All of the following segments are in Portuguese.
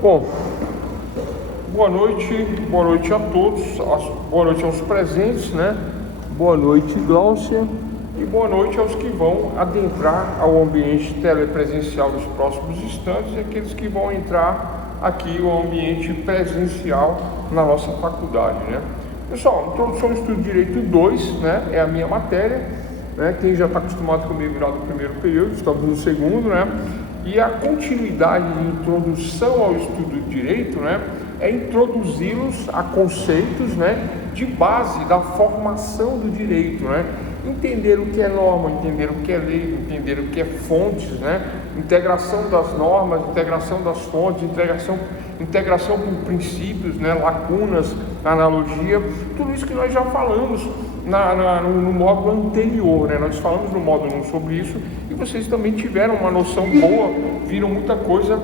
Bom, boa noite a todos, boa noite aos presentes, né? Boa noite, Glaucia, e boa noite aos que vão adentrar ao ambiente telepresencial nos próximos instantes e aqueles que vão entrar aqui ao ambiente presencial na nossa faculdade, né? Pessoal, Introdução ao Estudo de Direito 2, né? É a minha matéria, né? Quem já está acostumado comigo lá do primeiro período, estamos no segundo, né? E a continuidade de introdução ao estudo de direito, né, é introduzi-los a conceitos, né, de base da formação do direito, né, entender o que é norma, entender o que é lei, entender o que é fontes, né, integração das normas, integração das fontes, integração com princípios, né, lacunas, analogia, tudo isso que nós já falamos no módulo anterior, né? Nós falamos no módulo 1 sobre isso e vocês também tiveram uma noção boa, viram muita coisa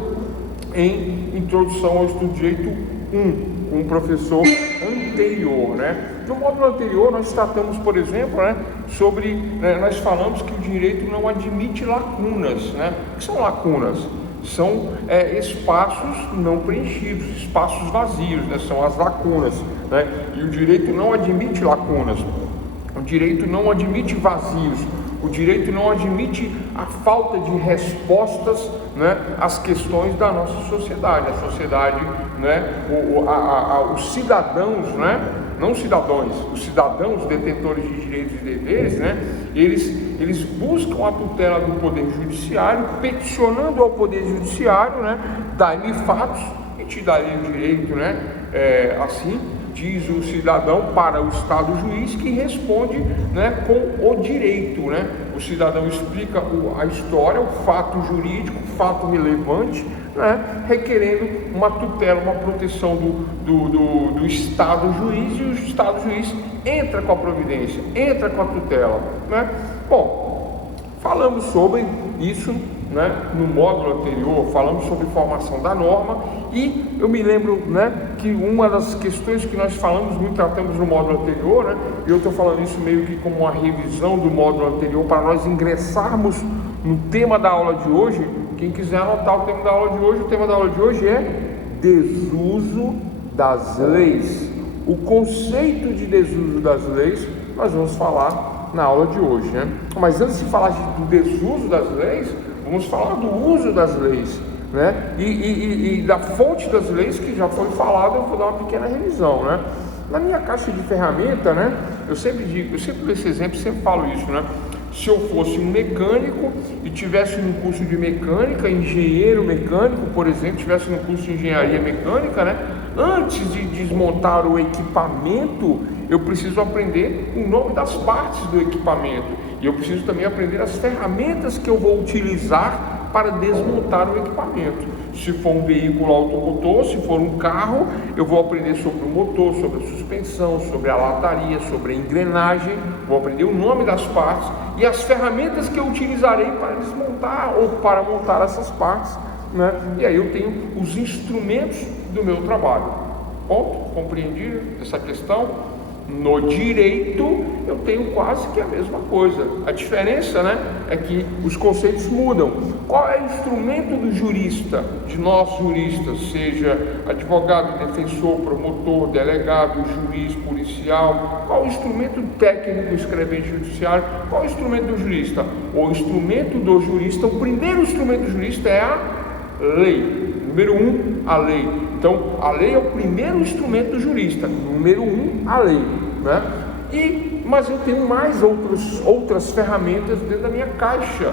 em Introdução ao Estudo de Direito 1, com o professor anterior, né? No módulo anterior nós tratamos, por exemplo, né, sobre, nós falamos que o direito não admite lacunas, né? O que são lacunas? São espaços não preenchidos, espaços vazios, né? São as lacunas, né? E o direito não admite lacunas. O direito não admite vazios, o direito não admite a falta de respostas, né, às questões da nossa sociedade. A sociedade, né, os cidadãos, né, não cidadãos, os cidadãos detentores de direitos e deveres, né, eles buscam a tutela do Poder Judiciário, peticionando ao Poder Judiciário, né, dai-me fatos e te darei o direito, né, assim diz o cidadão para o Estado juiz, que responde, né, com o direito, né? O cidadão explica a história, o fato jurídico, o fato relevante, né, requerendo uma tutela, uma proteção do Estado juiz, e o Estado juiz entra com a providência, entra com a tutela, né? Bom, falamos sobre isso, né, no módulo anterior, falamos sobre formação da norma, e eu me lembro, né, que uma das questões que nós falamos muito, tratamos no módulo anterior, né, e eu estou falando isso meio que como uma revisão do módulo anterior, para nós ingressarmos no tema da aula de hoje. Quem quiser anotar o tema da aula de hoje, o tema da aula de hoje é desuso das leis. O conceito de desuso das leis nós vamos falar na aula de hoje, né? Mas antes de falar do desuso das leis, vamos falar do uso das leis, né? E da fonte das leis, que já foi falado. Eu vou dar uma pequena revisão, né? Na minha caixa de ferramenta, né? Eu sempre dou esse exemplo, sempre falo isso, né? Se eu fosse um mecânico e tivesse um curso de mecânica, engenheiro mecânico, por exemplo, tivesse um curso de engenharia mecânica, né? Antes de desmontar o equipamento, eu preciso aprender o nome das partes do equipamento. E eu preciso também aprender as ferramentas que eu vou utilizar para desmontar o equipamento. Se for um veículo automotor, se for um carro, eu vou aprender sobre o motor, sobre a suspensão, sobre a lataria, sobre a engrenagem. Vou aprender o nome das partes e as ferramentas que eu utilizarei para desmontar ou para montar essas partes, né? E aí eu tenho os instrumentos do meu trabalho. Ponto? Compreendido essa questão? No direito eu tenho quase que a mesma coisa. A diferença, né, é que os conceitos mudam. Qual é o instrumento do jurista, de nós juristas, seja advogado, defensor, promotor, delegado, juiz, policial? Qual é o instrumento técnico do escrevente judiciário? Qual é o instrumento do jurista? O instrumento do jurista, o primeiro instrumento do jurista é a lei. Número 1, a lei. Então, a lei é o primeiro instrumento do jurista. Número 1, a lei, né? Mas eu tenho mais outras ferramentas dentro da minha caixa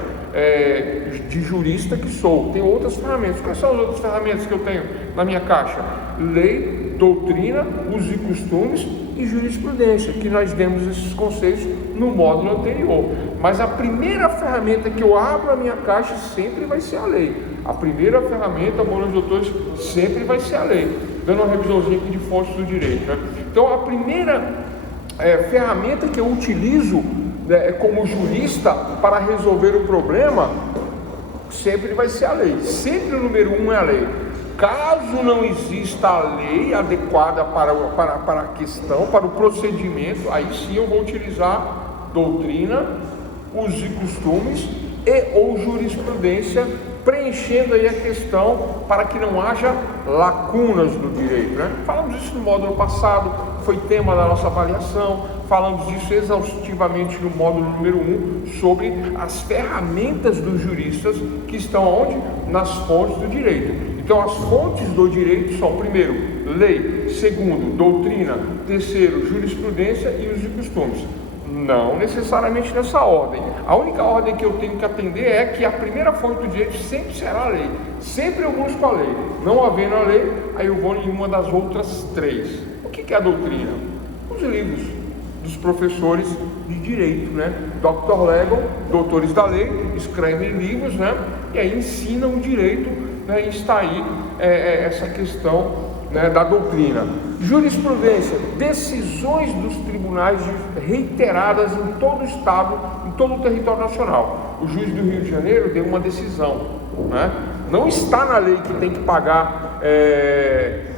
de jurista que sou. Tenho outras ferramentas. Quais são as outras ferramentas que eu tenho na minha caixa? Lei, doutrina, usos e costumes e jurisprudência, que nós demos esses conceitos no módulo anterior. Mas a primeira ferramenta que eu abro a minha caixa sempre vai ser a lei. A primeira ferramenta, bons doutores, sempre vai ser a lei. Dando uma revisãozinha aqui de fontes do direito, né? Então, a primeira ferramenta que eu utilizo, né, como jurista para resolver o problema sempre vai ser a lei. Sempre o número 1 é a lei. Caso não exista a lei adequada para a questão, para o procedimento, aí sim eu vou utilizar doutrina, usos e costumes e ou jurisprudência preenchendo aí a questão para que não haja lacunas no direito, né? Falamos isso no módulo passado, foi tema da nossa avaliação, falamos disso exaustivamente no módulo número 1, sobre as ferramentas dos juristas que estão onde? Nas fontes do direito. Então, as fontes do direito são, primeiro, lei, segundo, doutrina, terceiro, jurisprudência e usos e costumes. Não necessariamente nessa ordem. A única ordem que eu tenho que atender é que a primeira fonte do direito sempre será a lei. Sempre eu busco a lei. Não havendo a lei, aí eu vou em uma das outras três. O que é a doutrina? Os livros dos professores de direito, né? Dr. Legal, doutores da lei, escrevem livros, né? E aí ensinam o direito, né? E está aí essa questão, né, da doutrina. Jurisprudência, decisões dos tribunais reiteradas em todo o estado, em todo o território nacional. O juiz do Rio de Janeiro deu uma decisão, né? Não está na lei que tem que pagar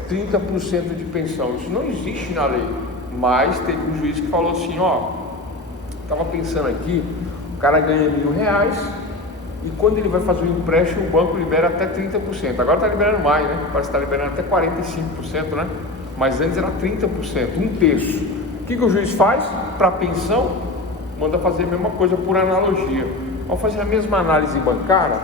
30% de pensão, isso não existe na lei, mas teve um juiz que falou assim, ó, estava pensando aqui, o cara ganha R$1.000 e quando ele vai fazer um empréstimo, o banco libera até 30%, agora está liberando mais, né? Parece que está liberando até 45%, né? Mas antes era 30%, um terço. O que o juiz faz? Para pensão, manda fazer a mesma coisa por analogia. Vamos fazer a mesma análise bancária,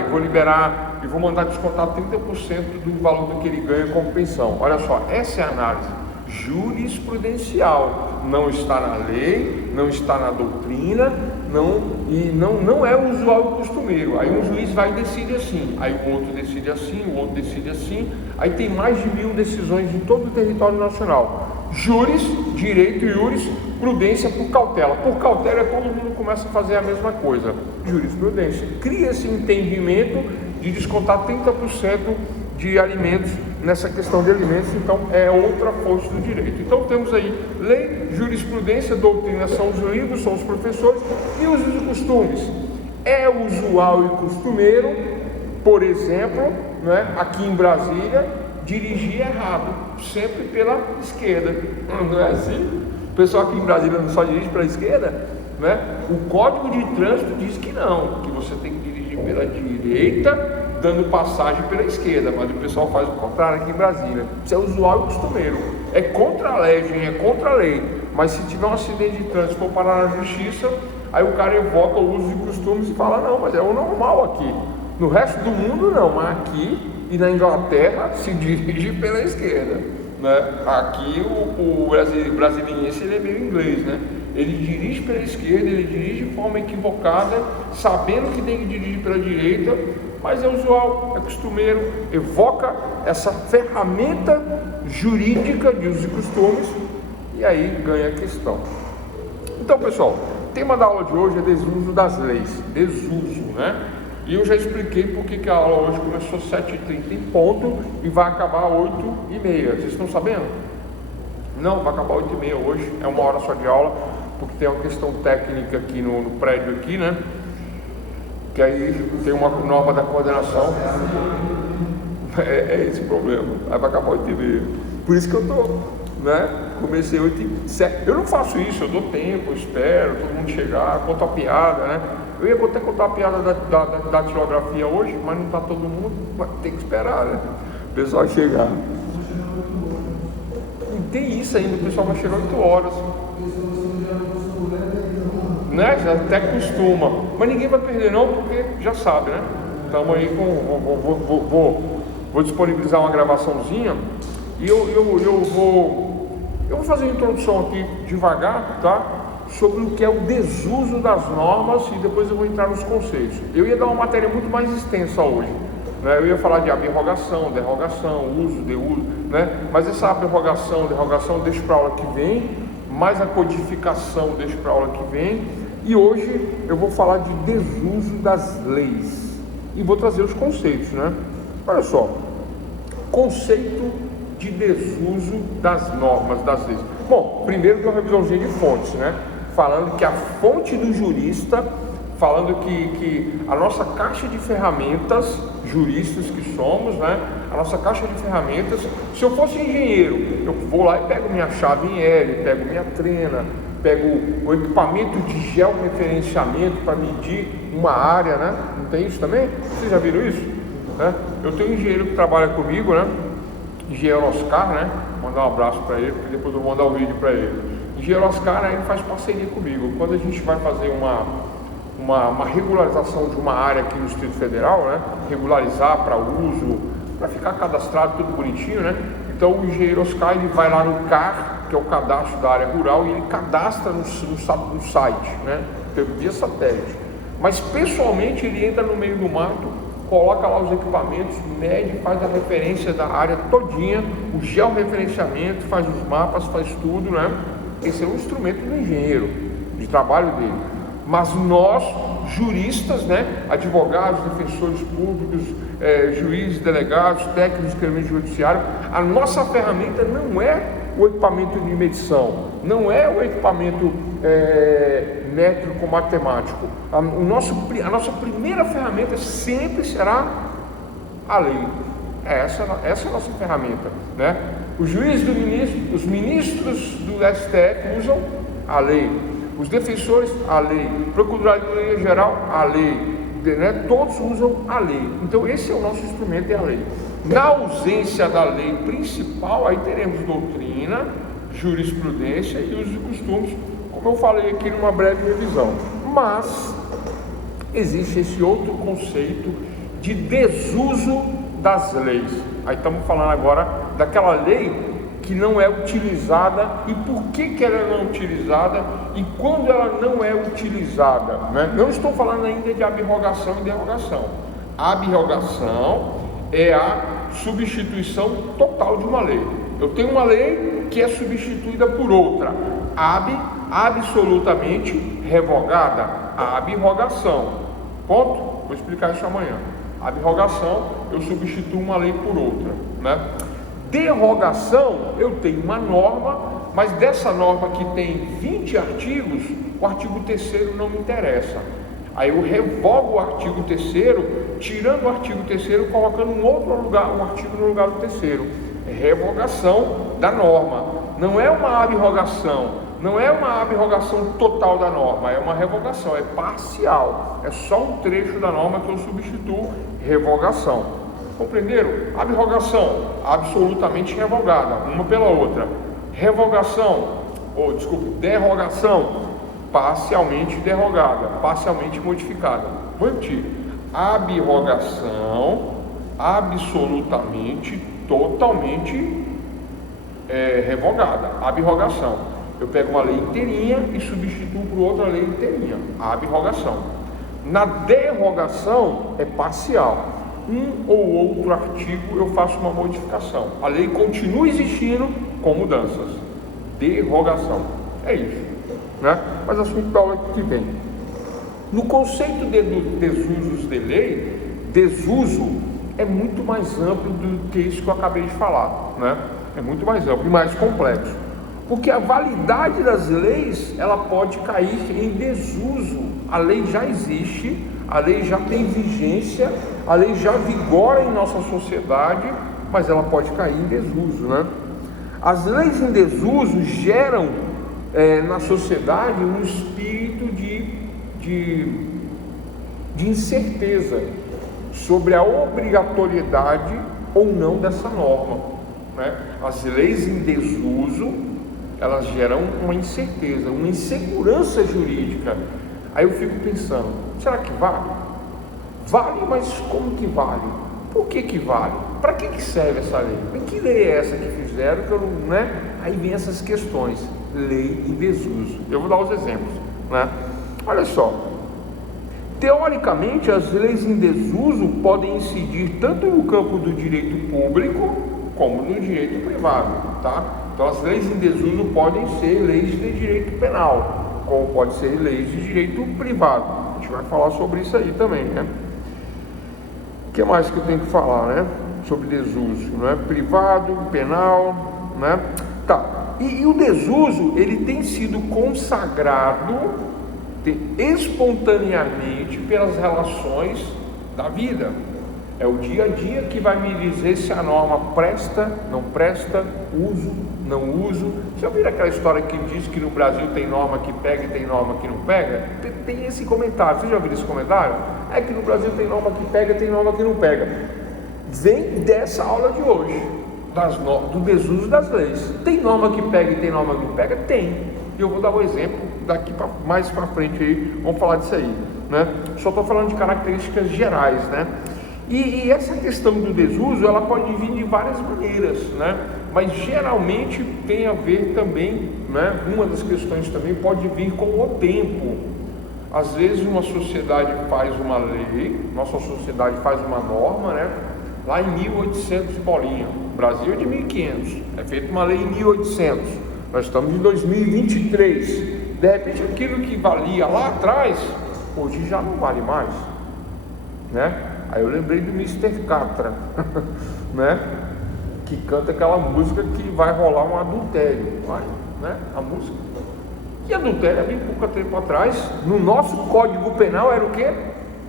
eu vou liberar e vou mandar descontar 30% do valor do que ele ganha como pensão. Olha só, essa é a análise jurisprudencial. Não está na lei, não está na doutrina, não é usual e costumeiro. Aí um juiz vai e decide assim, aí o outro decide assim, o outro decide assim. Aí tem mais de 1.000 decisões em todo o território nacional. Juris, direito e jurisprudência por cautela. Por cautela todo mundo começa a fazer a mesma coisa. Jurisprudência. Cria esse entendimento de descontar 30% de alimentos nessa questão de alimentos, então é outra fonte do direito. Então temos aí lei, jurisprudência, doutrina são os livros, são os professores, e usos e costumes. É usual e costumeiro, por exemplo, né, aqui em Brasília, dirigir errado, sempre pela esquerda. Não é assim? O pessoal aqui em Brasília não só dirige pela esquerda, né? O Código de Trânsito diz que não, que você tem que dirigir pela direita, dando passagem pela esquerda, mas o pessoal faz o contrário aqui em Brasília. Isso é usual e costumeiro, é contra a lei, é contra a lei, mas se tiver um acidente de trânsito for parar na justiça, aí o cara evoca o uso e costumes e fala, não, mas é o normal aqui. No resto do mundo não, mas aqui e na Inglaterra se dirige pela esquerda, né? Aqui o brasiliense ele é meio inglês, né? Ele dirige pela esquerda, ele dirige de forma equivocada, sabendo que tem que dirigir pela direita, mas é usual, é costumeiro, evoca essa ferramenta jurídica de usos e costumes e aí ganha a questão. Então, pessoal, o tema da aula de hoje é desuso das leis, desuso, né? E eu já expliquei porque que a aula hoje começou às 7h30 em ponto e vai acabar às 8h30. Vocês estão sabendo? Não, vai acabar às 8h30 hoje, é 1 hora só de aula, porque tem uma questão técnica aqui no prédio aqui, né? Que aí tem uma norma da coordenação. É esse o problema. Aí vai acabar 8h30. Por isso que eu tô, né? Comecei 8h07. Eu não faço isso, eu dou tempo, eu espero todo mundo chegar, conto a piada, né? Eu ia até contar a piada da datilografia hoje, mas não está todo mundo, mas tem que esperar, né? O pessoal chegar. E tem isso ainda, o pessoal vai chegar 8 horas. Né? Já até costuma. Mas ninguém vai perder não, porque já sabe, né? Estamos aí com... Vou disponibilizar uma gravaçãozinha e eu vou fazer uma introdução aqui devagar, tá? Sobre o que é o desuso das normas e depois eu vou entrar nos conceitos. Eu ia dar uma matéria muito mais extensa hoje, né? Eu ia falar de aberrogação, derrogação, uso, deuso, né? Mas essa aberrogação, derrogação deixo para a aula que vem, mais a codificação deixo para a aula que vem, e hoje eu vou falar de desuso das leis e vou trazer os conceitos, né? Olha só, conceito de desuso das normas, das leis. Bom, primeiro tem uma revisãozinha de fontes, né? Falando que a fonte do jurista, falando que a nossa caixa de ferramentas, juristas que somos, né? A nossa caixa de ferramentas, se eu fosse engenheiro, eu vou lá e pego minha chave em L, pego minha trena, pego o equipamento de georreferenciamento para medir uma área, né? tem isso também? Vocês já viram isso? Né? Eu tenho um engenheiro que trabalha comigo, né? Engenheiro Oscar, né? Vou mandar um abraço para ele, porque depois eu vou mandar um vídeo para ele. Engenheiro Oscar, né, ele faz parceria comigo. Quando a gente vai fazer uma regularização de uma área aqui no Distrito Federal, né? Regularizar para uso, para ficar cadastrado tudo bonitinho, né? Então o engenheiro Oscar, ele vai lá no CAR, que é o cadastro da área rural, e ele cadastra no site, né? Via satélite. Mas pessoalmente ele entra no meio do mato, coloca lá os equipamentos, mede, faz a referência da área todinha, o georreferenciamento, faz os mapas, faz tudo, né? Esse é um instrumento do engenheiro, de trabalho dele. Mas nós, juristas, né? Advogados, defensores públicos, juízes, delegados, técnicos de escrevimento judiciário, a nossa ferramenta não é o equipamento de medição, não é o equipamento métrico-matemático. A nossa primeira ferramenta sempre será a lei. Essa é a nossa ferramenta, né? Os juízes os ministros do STF usam a lei, os defensores a lei, Procuradoria Geral a lei, né? Todos usam a lei. Então esse é o nosso instrumento, é a lei. Na ausência da lei principal, aí teremos doutrina, jurisprudência e usos e costumes, como eu falei aqui numa breve revisão. Mas existe esse outro conceito de desuso das leis. Aí estamos falando agora daquela lei que não é utilizada e por que ela não é utilizada e quando ela não é utilizada, né? Não estou falando ainda de abrogação e derrogação. A abrogação é a substituição total de uma lei. Eu tenho uma lei que é substituída por outra, absolutamente revogada, a abrogação. Ponto? Vou explicar isso amanhã. A abrogação, eu substituo uma lei por outra, né? Derrogação, eu tenho uma norma, mas dessa norma que tem 20 artigos, o artigo 3º não me interessa. Aí eu revogo o artigo 3º, tirando o artigo 3º, colocando um artigo no lugar do 3º. É revogação da norma. Não é uma abrogação, não é uma abrogação total da norma, é uma revogação, é parcial. É só um trecho da norma que eu substituo, revogação. Compreenderam? Abrogação, absolutamente revogada, uma pela outra. Derrogação, parcialmente derrogada, parcialmente modificada. Vou repetir. Abrogação, absolutamente, totalmente revogada. Abrogação. Eu pego uma lei inteirinha e substituo por outra lei inteirinha. Abrogação. Na derrogação é parcial. Um ou outro artigo eu faço uma modificação. A lei continua existindo com mudanças. Derrogação. É isso, né? Mas assunto da aula que vem. No conceito de desusos de lei, desuso é muito mais amplo do que isso que eu acabei de falar, né? É muito mais amplo e mais complexo. Porque a validade das leis, ela pode cair em desuso. A lei já existe, a lei já tem vigência, a lei já vigora em nossa sociedade, mas ela pode cair em desuso, né? As leis em desuso geram na sociedade um espírito de incerteza sobre a obrigatoriedade ou não dessa norma, né? As leis em desuso, elas geram uma incerteza, uma insegurança jurídica. Aí eu fico pensando, será que vale? Vale, mas como que vale? Por que vale? Para que serve essa lei? Que lei é essa que fizeram que eu não, né? Aí vem essas questões, lei em desuso. Eu vou dar os exemplos, né? Olha só, teoricamente as leis em desuso podem incidir tanto no campo do direito público como no direito privado, tá? Então as leis em desuso podem ser leis de direito penal, como pode ser leis de direito privado. A gente vai falar sobre isso aí também, né? O que mais que eu tenho que falar, né? Sobre desuso, né? Privado, penal, né? Tá. E o desuso, ele tem sido consagrado espontaneamente pelas relações da vida. É o dia a dia que vai me dizer se a norma presta, não presta, uso não uso. Já viram aquela história que diz que no Brasil tem norma que pega e tem norma que não pega? Tem esse comentário, você já ouviu esse comentário? É que no Brasil tem norma que pega e tem norma que não pega. Vem dessa aula de hoje, do desuso das leis. Tem norma que pega e tem norma que não pega? Tem. E eu vou dar um exemplo daqui mais para frente aí, vamos falar disso aí, né? Só estou falando de características gerais, né? E essa questão do desuso, ela pode vir de várias maneiras, né? Mas geralmente tem a ver também, né? Uma das questões também pode vir com o tempo. Às vezes uma sociedade faz uma lei, nossa sociedade faz uma norma, né? Lá em 1800 bolinha, o Brasil é de 1500, é feita uma lei em 1800, nós estamos em 2023, de repente aquilo que valia lá atrás, hoje já não vale mais, né? Aí eu lembrei do Mr. Catra, né? Que canta aquela música que vai rolar um adultério, né? A música. E adultério, há bem pouco tempo atrás, no nosso Código Penal era o quê?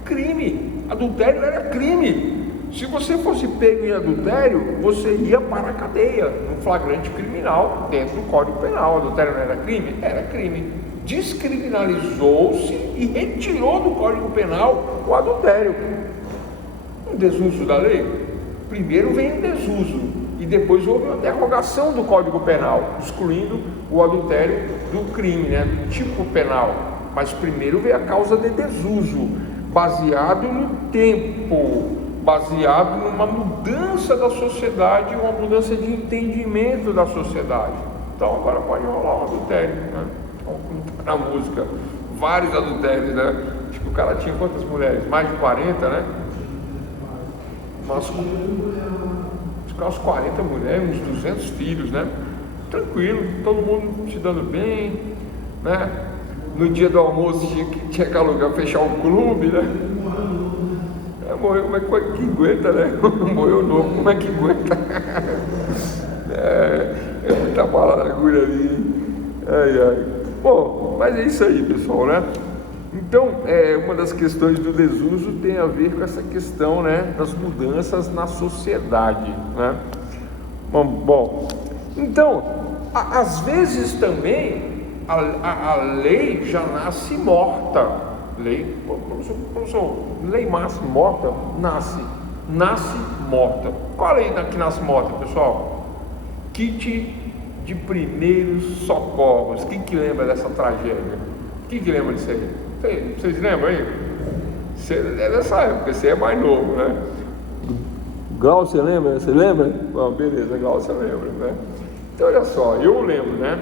Crime. Adultério era crime. Se você fosse pego em adultério, você ia para a cadeia, no flagrante criminal, dentro do Código Penal. Adultério não era crime? Era crime. Descriminalizou-se e retirou do Código Penal o adultério. Um desuso da lei? Primeiro vem o desuso e depois houve uma derrogação do Código Penal, excluindo o adultério do crime, né, do tipo penal. Mas primeiro veio a causa de desuso, baseado no tempo, baseado numa mudança da sociedade, uma mudança de entendimento da sociedade. Então agora pode rolar um adultério, né? Na música, vários adultérios, né? Acho que o cara tinha quantas mulheres? Mais de 40, né? Acho que umas 40 mulheres, uns 200 filhos, né? Tranquilo, todo mundo se dando bem, né? No dia do almoço tinha que alugar, fechar um clube, né? Morreu, como é que aguenta, né? Morreu novo, como é que aguenta? É muita agulha ali. Ai, ai. Bom, mas é isso aí, pessoal, né? Então, uma das questões do desuso tem a ver com essa questão, né, das mudanças na sociedade, né? Bom, então, às vezes também a lei já nasce morta. Professor, lei morta? Nasce morta. Qual a lei que nasce morta, pessoal? Kit de primeiros socorros. Quem que lembra dessa tragédia? Quem que lembra disso aí? Vocês lembram aí? Você é dessa época, você é mais novo, né? Glaucia lembra? Você lembra? Bom, beleza, Glaucia lembra, né? Então olha só, eu lembro, né?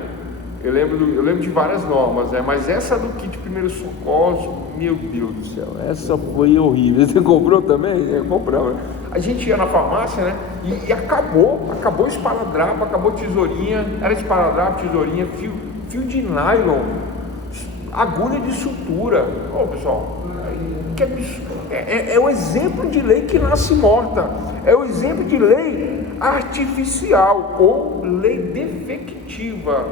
Eu lembro de várias normas, né? Mas essa do kit de primeiros socorros, meu Deus do céu, essa foi horrível. Você comprou também? Compramos. A gente ia na farmácia, né? E acabou esparadrapo, acabou tesourinha, era esparadrapo, tesourinha, fio de nylon, agulha de sutura. Ô, pessoal, é o exemplo de lei que nasce morta, é o exemplo de lei artificial ou lei defectiva.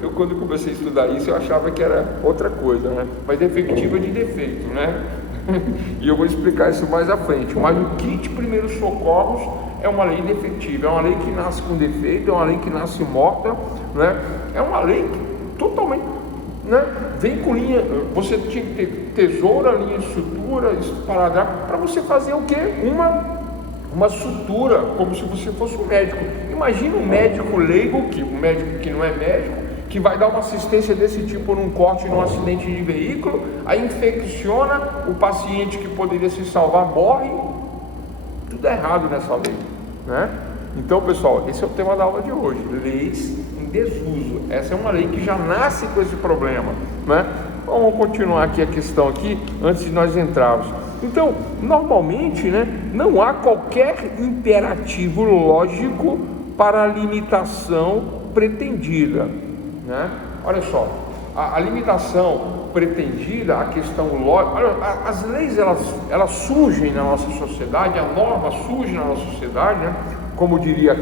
Eu quando comecei a estudar isso eu achava que era outra coisa, né? Mas defectiva de defeito, né? E eu vou explicar isso mais à frente. Mas o kit primeiros socorros é uma lei defectiva, é uma lei que nasce com defeito, é uma lei que nasce morta, né? É uma lei que totalmente, né? Vem com linha, você tinha que ter tesoura, linha de sutura, esparadrapo, para você fazer o quê? Uma sutura, como se você fosse um médico. Imagina um médico leigo, um médico que não é médico, que vai dar uma assistência desse tipo num corte, num acidente de veículo, aí infecciona o paciente que poderia se salvar, morre. Tudo errado nessa lei, né? Então, pessoal, esse é o tema da aula de hoje, leis em desuso. Essa é uma lei que já nasce com esse problema, né? Vamos continuar aqui a questão aqui, antes de nós entrarmos. Então, normalmente, né, não há qualquer imperativo lógico para a limitação pretendida, né? Olha só, a limitação pretendida, a questão lógica, olha, as leis elas surgem na nossa sociedade, a norma surge na nossa sociedade, né? Como diria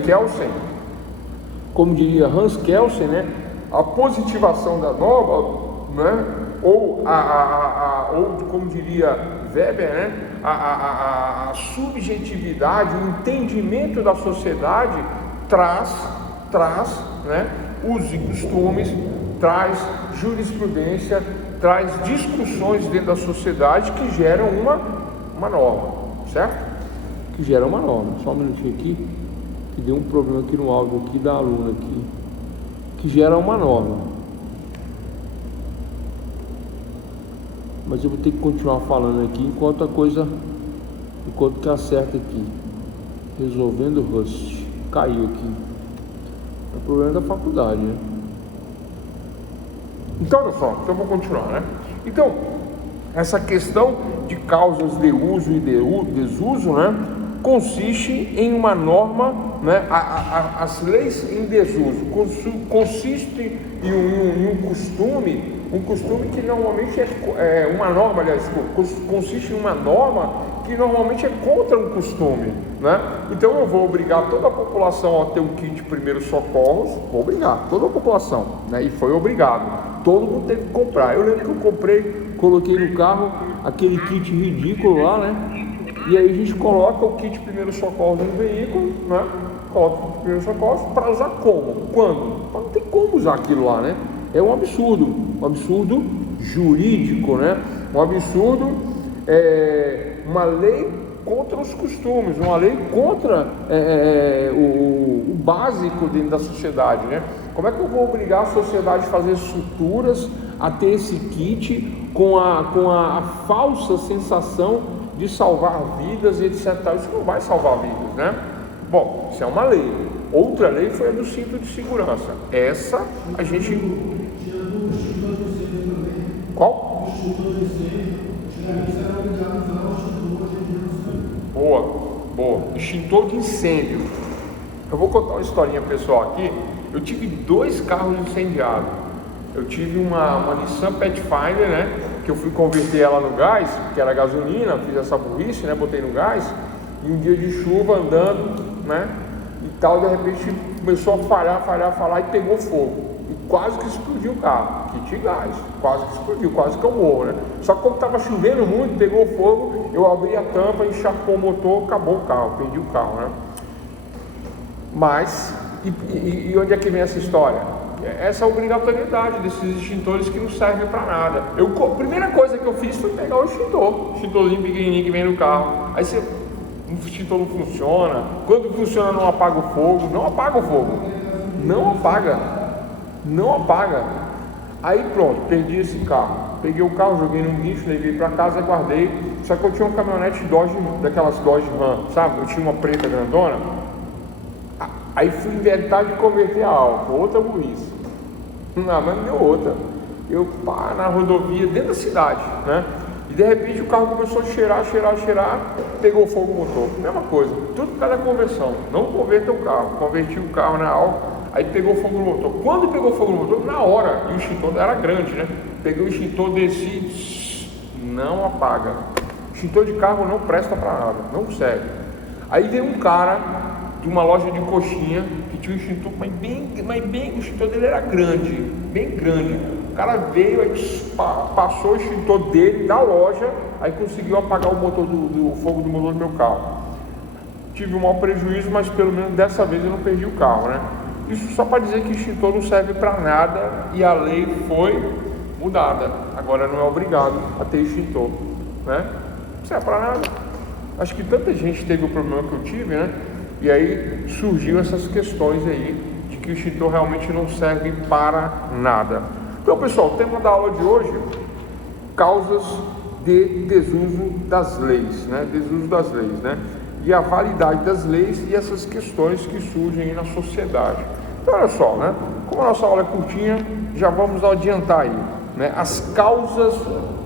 Hans Kelsen, né? A positivação da norma, né? Ou como diria Weber, né? A subjetividade, o entendimento da sociedade traz, né, usos e costumes, traz jurisprudência, traz discussões dentro da sociedade que geram uma norma, certo? Que gera uma norma. Só um minutinho aqui, que deu um problema aqui no áudio aqui da aluna aqui, que gera uma norma. Mas eu vou ter que continuar falando aqui enquanto que acerta aqui. Resolvendo Rust. Caiu aqui. É o problema da faculdade, né? Então, olha só, eu vou continuar, né? Então, essa questão de causas de uso e desuso, né, consiste em uma norma, né, as leis em desuso consiste em um costume que normalmente é uma norma, aliás, consiste em uma norma que normalmente é contra um costume, né? Então eu vou obrigar toda a população a ter um kit primeiros socorros, vou obrigar toda a população, né? E foi obrigado, todo mundo teve que comprar. Eu lembro que eu comprei, coloquei no carro aquele kit ridículo lá, né? E aí a gente coloca o kit primeiros socorros no veículo, né? Coloca o kit primeiros socorros para usar como? Quando? Não tem como usar aquilo lá, né? É um absurdo jurídico, né? Um absurdo, uma lei contra os costumes, uma lei contra o básico dentro da sociedade, né? Como é que eu vou obrigar a sociedade a fazer estruturas, a ter esse kit com a falsa sensação de salvar vidas e etc. Isso não vai salvar vidas, né? Bom, isso é uma lei. Outra lei foi a do cinto de segurança. Essa a gente... Qual? Boa. Extintor de incêndio. Eu vou contar uma historinha pessoal aqui. Eu tive 2 carros incendiados. Eu tive uma Nissan Pathfinder, né? Que eu fui converter ela no gás, que era gasolina, fiz essa burrice, né? Botei no gás. E um dia de chuva andando, né? E tal, de repente começou a falhar e pegou fogo. E quase que explodiu o carro, kit gás, quase que explodiu, quase que eu morro, né? Só que como estava chovendo muito, pegou fogo, eu abri a tampa, encharcou o motor, acabou o carro, perdi o carro, né? Mas, e onde é que vem essa história? Essa obrigatoriedade desses extintores que não servem para nada. A primeira coisa que eu fiz foi pegar o extintorzinho pequenininho que vem no carro. Aí o extintor não funciona, quando funciona não apaga o fogo, não apaga. Aí pronto, perdi esse carro. Peguei o carro, joguei no guincho, levei para casa, guardei. Só que eu tinha uma caminhonete Dodge, daquelas Dodge Ram, sabe? Eu tinha uma preta grandona. Aí fui inventar de converter a álcool, outra burrice. Não, mas não deu outra. Eu na rodovia, dentro da cidade, né? E de repente o carro começou a cheirar, pegou fogo no motor. Mesma coisa, tudo por causa da conversão. Não converta o carro, converti o carro na álcool, aí pegou fogo no motor. Quando pegou fogo no motor, na hora, e o extintor era grande, né? Peguei o extintor, desci, não apaga. Extintor de carro não presta para nada, não serve. Aí veio um cara de uma loja de coxinha que tinha um extintor, mas bem, o extintor dele era grande, bem grande. O cara veio, aí passou o extintor dele da loja, aí conseguiu apagar o motor do fogo do motor do meu carro. Tive um maior prejuízo, mas pelo menos dessa vez eu não perdi o carro, né? Isso só para dizer que extintor não serve para nada e a lei foi mudada. Agora não é obrigado a ter extintor, né? Não serve para nada. Acho que tanta gente teve o problema que eu tive, né? E aí surgiu essas questões aí de que o extintor realmente não serve para nada. Então, pessoal, o tema da aula de hoje, causas de desuso das leis, né? Desuso das leis, né? E a validade das leis e essas questões que surgem aí na sociedade. Então, olha só, né? Como a nossa aula é curtinha, já vamos adiantar aí, né? As causas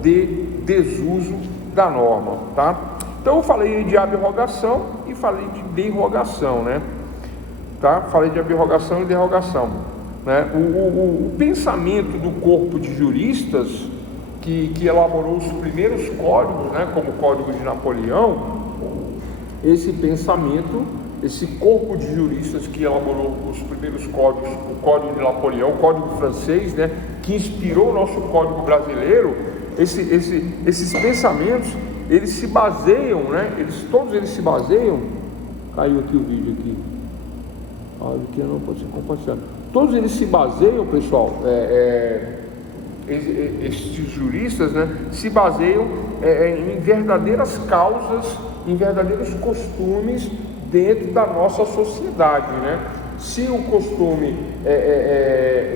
de desuso da norma, tá? Então, eu falei de abrogação e falei de derrogação, né? Tá? Falei de abrogação e derrogação, né? O pensamento do corpo de juristas que elaborou os primeiros códigos, né? Como o Código de Napoleão, esse pensamento, esse corpo de juristas que elaborou os primeiros códigos, o Código de Napoleão, o Código francês, né? Que inspirou o nosso Código brasileiro, esses pensamentos, eles se baseiam, né? Todos eles se baseiam. Caiu aqui o vídeo aqui. Áudio que não pode ser compartilhado. Todos eles se baseiam, pessoal, esses juristas, né, se baseiam em verdadeiras causas, em verdadeiros costumes dentro da nossa sociedade, né? Se o costume,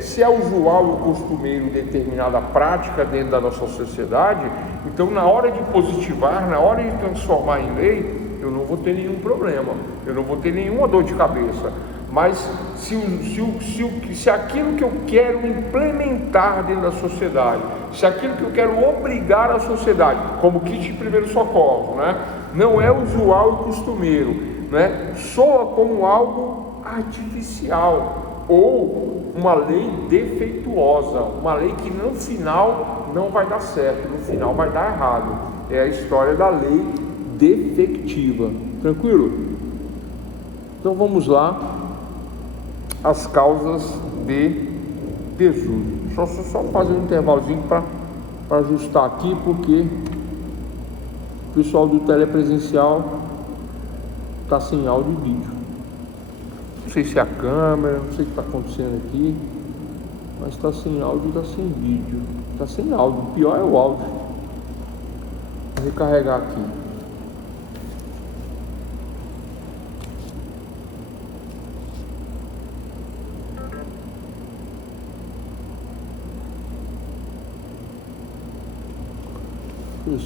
se é usual e costumeiro determinada prática dentro da nossa sociedade, então na hora de positivar, na hora de transformar em lei, eu não vou ter nenhum problema, eu não vou ter nenhuma dor de cabeça. Mas se aquilo que eu quero implementar dentro da sociedade, se aquilo que eu quero obrigar a sociedade, como kit de primeiro socorro, né, não é usual e costumeiro, né, soa como algo artificial ou uma lei defeituosa, uma lei que no final não vai dar certo, no final vai dar errado. É a história da lei defectiva. Tranquilo? Então vamos lá, as causas de desuso. Só fazer um intervalozinho para ajustar aqui, porque o pessoal do telepresencial está sem áudio e vídeo. Não sei se é a câmera, não sei o que está acontecendo aqui, mas está sem áudio e está sem vídeo. Está sem áudio, o pior é o áudio. Vou recarregar aqui.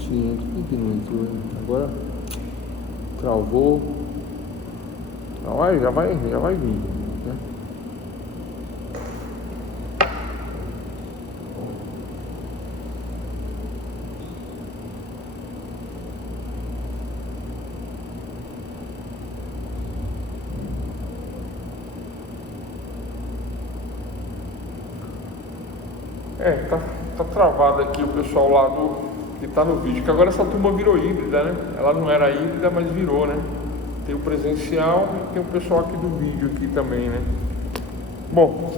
Sim, por que não entrou? Agora travou. Já vai vindo, né? Tá travado aqui o pessoal lá que tá no vídeo, que agora essa turma virou híbrida, né? Ela não era híbrida, mas virou, né? Tem o presencial e tem o pessoal aqui do vídeo aqui também, né? Bom.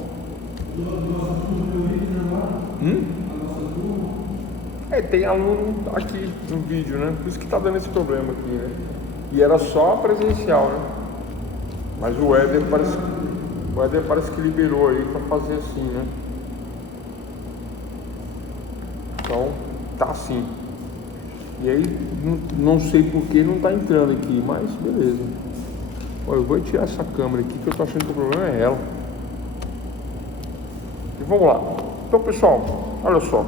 Tem aluno aqui no vídeo, né? Por isso que tá dando esse problema aqui, né? E era só presencial, né? Mas o Éder parece que liberou aí para fazer assim, né? Então, tá assim. E aí, não sei por que não tá entrando aqui, mas beleza. Olha, eu vou tirar essa câmera aqui, que eu tô achando que o problema é ela. E vamos lá. Então, pessoal, olha só.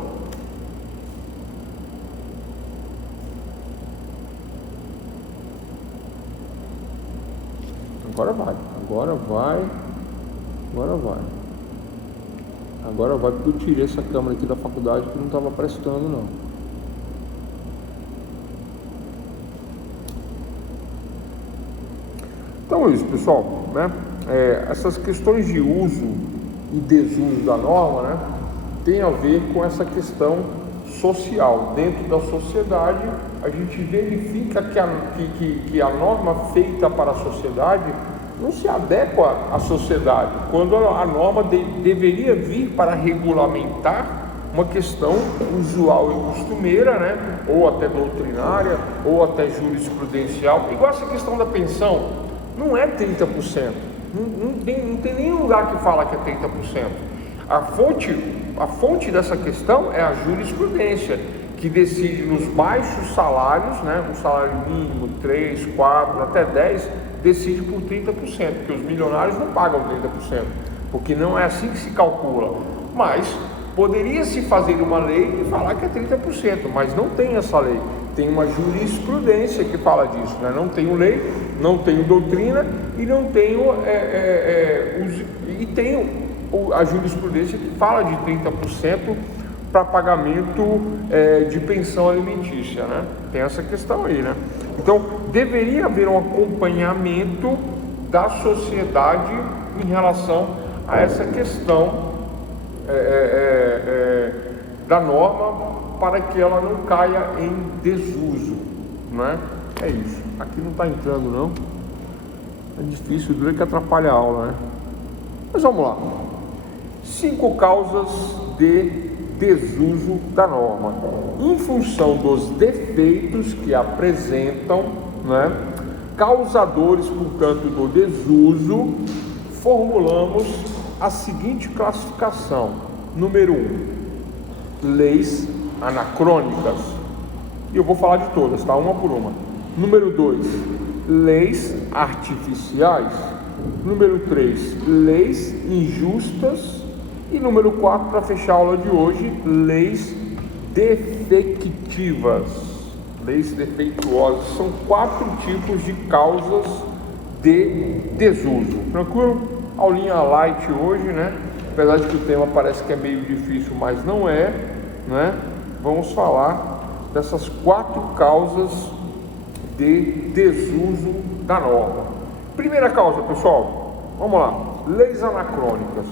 Agora vai, porque eu tirei essa câmera aqui da faculdade que não estava prestando, não. Então é isso, pessoal, né? Essas questões de uso e desuso da norma, né, tem a ver com essa questão social. Dentro da sociedade, a gente verifica que a norma feita para a sociedade não se adequa à sociedade, quando a norma deveria vir para regulamentar uma questão usual e costumeira, né? Ou até doutrinária, ou até jurisprudencial, igual essa questão da pensão, não é 30%, não tem nenhum lugar que fala que é 30%. A fonte dessa questão é a jurisprudência, que decide nos baixos salários, né? Um salário mínimo, 3, 4, até 10, decide por 30%, porque os milionários não pagam 30%, porque não é assim que se calcula. Mas poderia-se fazer uma lei e falar que é 30%, mas não tem essa lei. Tem uma jurisprudência que fala disso, né? Não tenho lei, não tenho doutrina e não tenho a jurisprudência que fala de 30% para pagamento de pensão alimentícia, né? Tem essa questão aí, né? Então, deveria haver um acompanhamento da sociedade em relação a essa questão da norma, para que ela não caia em desuso, né? É isso. Aqui não está entrando, não. É difícil, dura que atrapalha a aula, né? Mas vamos lá. 5 causas de desuso da norma. Em função dos defeitos que apresentam, né, causadores, portanto, do desuso, formulamos a seguinte classificação. Número 1, leis anacrônicas. E eu vou falar de todas, tá? Uma por uma. Número 2, leis artificiais. Número 3, leis injustas. E número 4, para fechar a aula de hoje, leis defectivas. Leis defeituosas. São 4 tipos de causas de desuso. Tranquilo? Aulinha light hoje, né? Apesar de que o tema parece que é meio difícil, mas não é, né? Vamos falar dessas 4 causas de desuso da norma. Primeira causa, pessoal, vamos lá. Leis anacrônicas.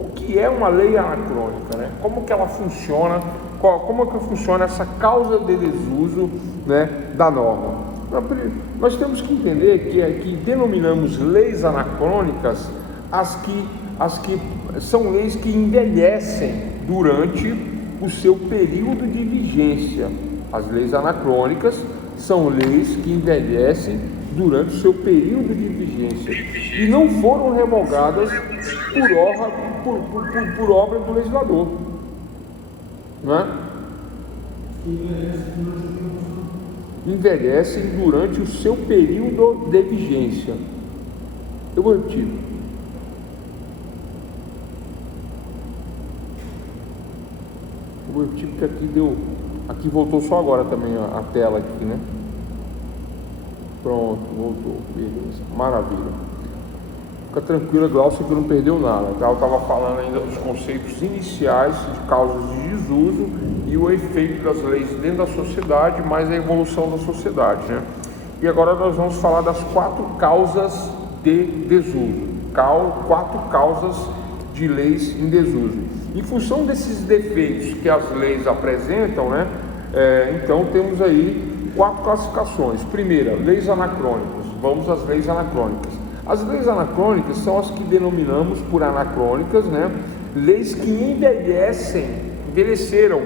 O que é uma lei anacrônica, né? Como que ela funciona? Como que funciona essa causa de desuso, né, da norma? Nós temos que entender que denominamos leis anacrônicas as que são leis que envelhecem durante o seu período de vigência. As leis anacrônicas são leis que envelhecem durante o seu período de vigência e não foram revogadas por obra do legislador, né? Envelhecem durante o seu período de vigência. Eu vou repetir. Porque aqui voltou só agora também a tela aqui, né? Pronto, voltou, beleza, maravilha. Fica tranquila, Glaucia, que não perdeu nada, tá? Eu estava falando ainda dos conceitos iniciais de causas de desuso e o efeito das leis dentro da sociedade, mais a evolução da sociedade, né? E agora nós vamos falar das 4 causas de desuso, 4 causas de leis em desuso. Em função desses defeitos que as leis apresentam, né? Então temos aí 4 classificações. Primeira, leis anacrônicas. Vamos às leis anacrônicas. As leis anacrônicas são as que denominamos por anacrônicas, né? Leis que envelheceram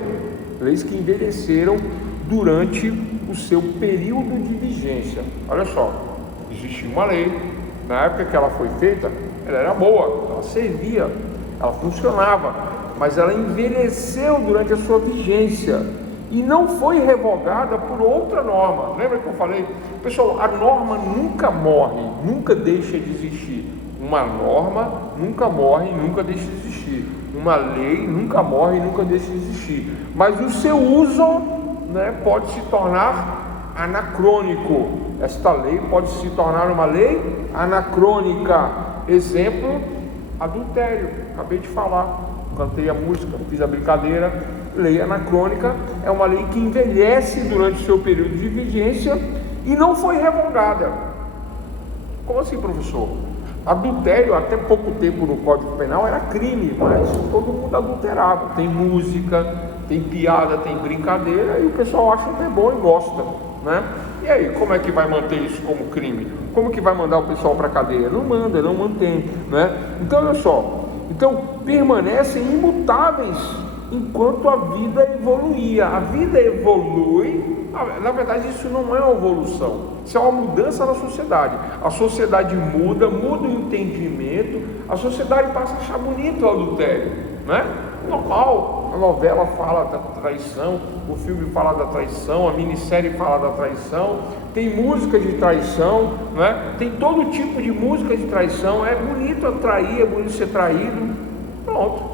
durante o seu período de vigência. Olha só, existia uma lei, na época que ela foi feita, ela era boa, ela servia, ela funcionava, mas ela envelheceu durante a sua vigência e não foi revogada por outra norma. Lembra que eu falei? Pessoal, a norma nunca morre, nunca deixa de existir. Uma norma nunca morre e nunca deixa de existir. Uma lei nunca morre e nunca deixa de existir. Mas o seu uso, né, pode se tornar anacrônico. Esta lei pode se tornar uma lei anacrônica. Exemplo, adultério. Acabei de falar, cantei a música, fiz a brincadeira. Lei anacrônica é uma lei que envelhece durante o seu período de vigência e não foi revogada. Como assim, professor? Adultério, até pouco tempo no Código Penal, era crime, mas todo mundo adulterava. Tem música, tem piada, tem brincadeira, e o pessoal acha que é bom e gosta, né? E aí, como é que vai manter isso como crime? Como que vai mandar o pessoal para a cadeia? Não manda, não mantém, né? Então, olha só, permanecem imutáveis enquanto a vida evoluía. A vida evolui, na verdade isso não é uma evolução, isso é uma mudança na sociedade. A sociedade muda o entendimento, a sociedade passa a achar bonito o adultério, né? Normal, a novela fala da traição, o filme fala da traição, a minissérie fala da traição, tem música de traição, né? Tem todo tipo de música de traição, é bonito trair, é bonito ser traído, pronto.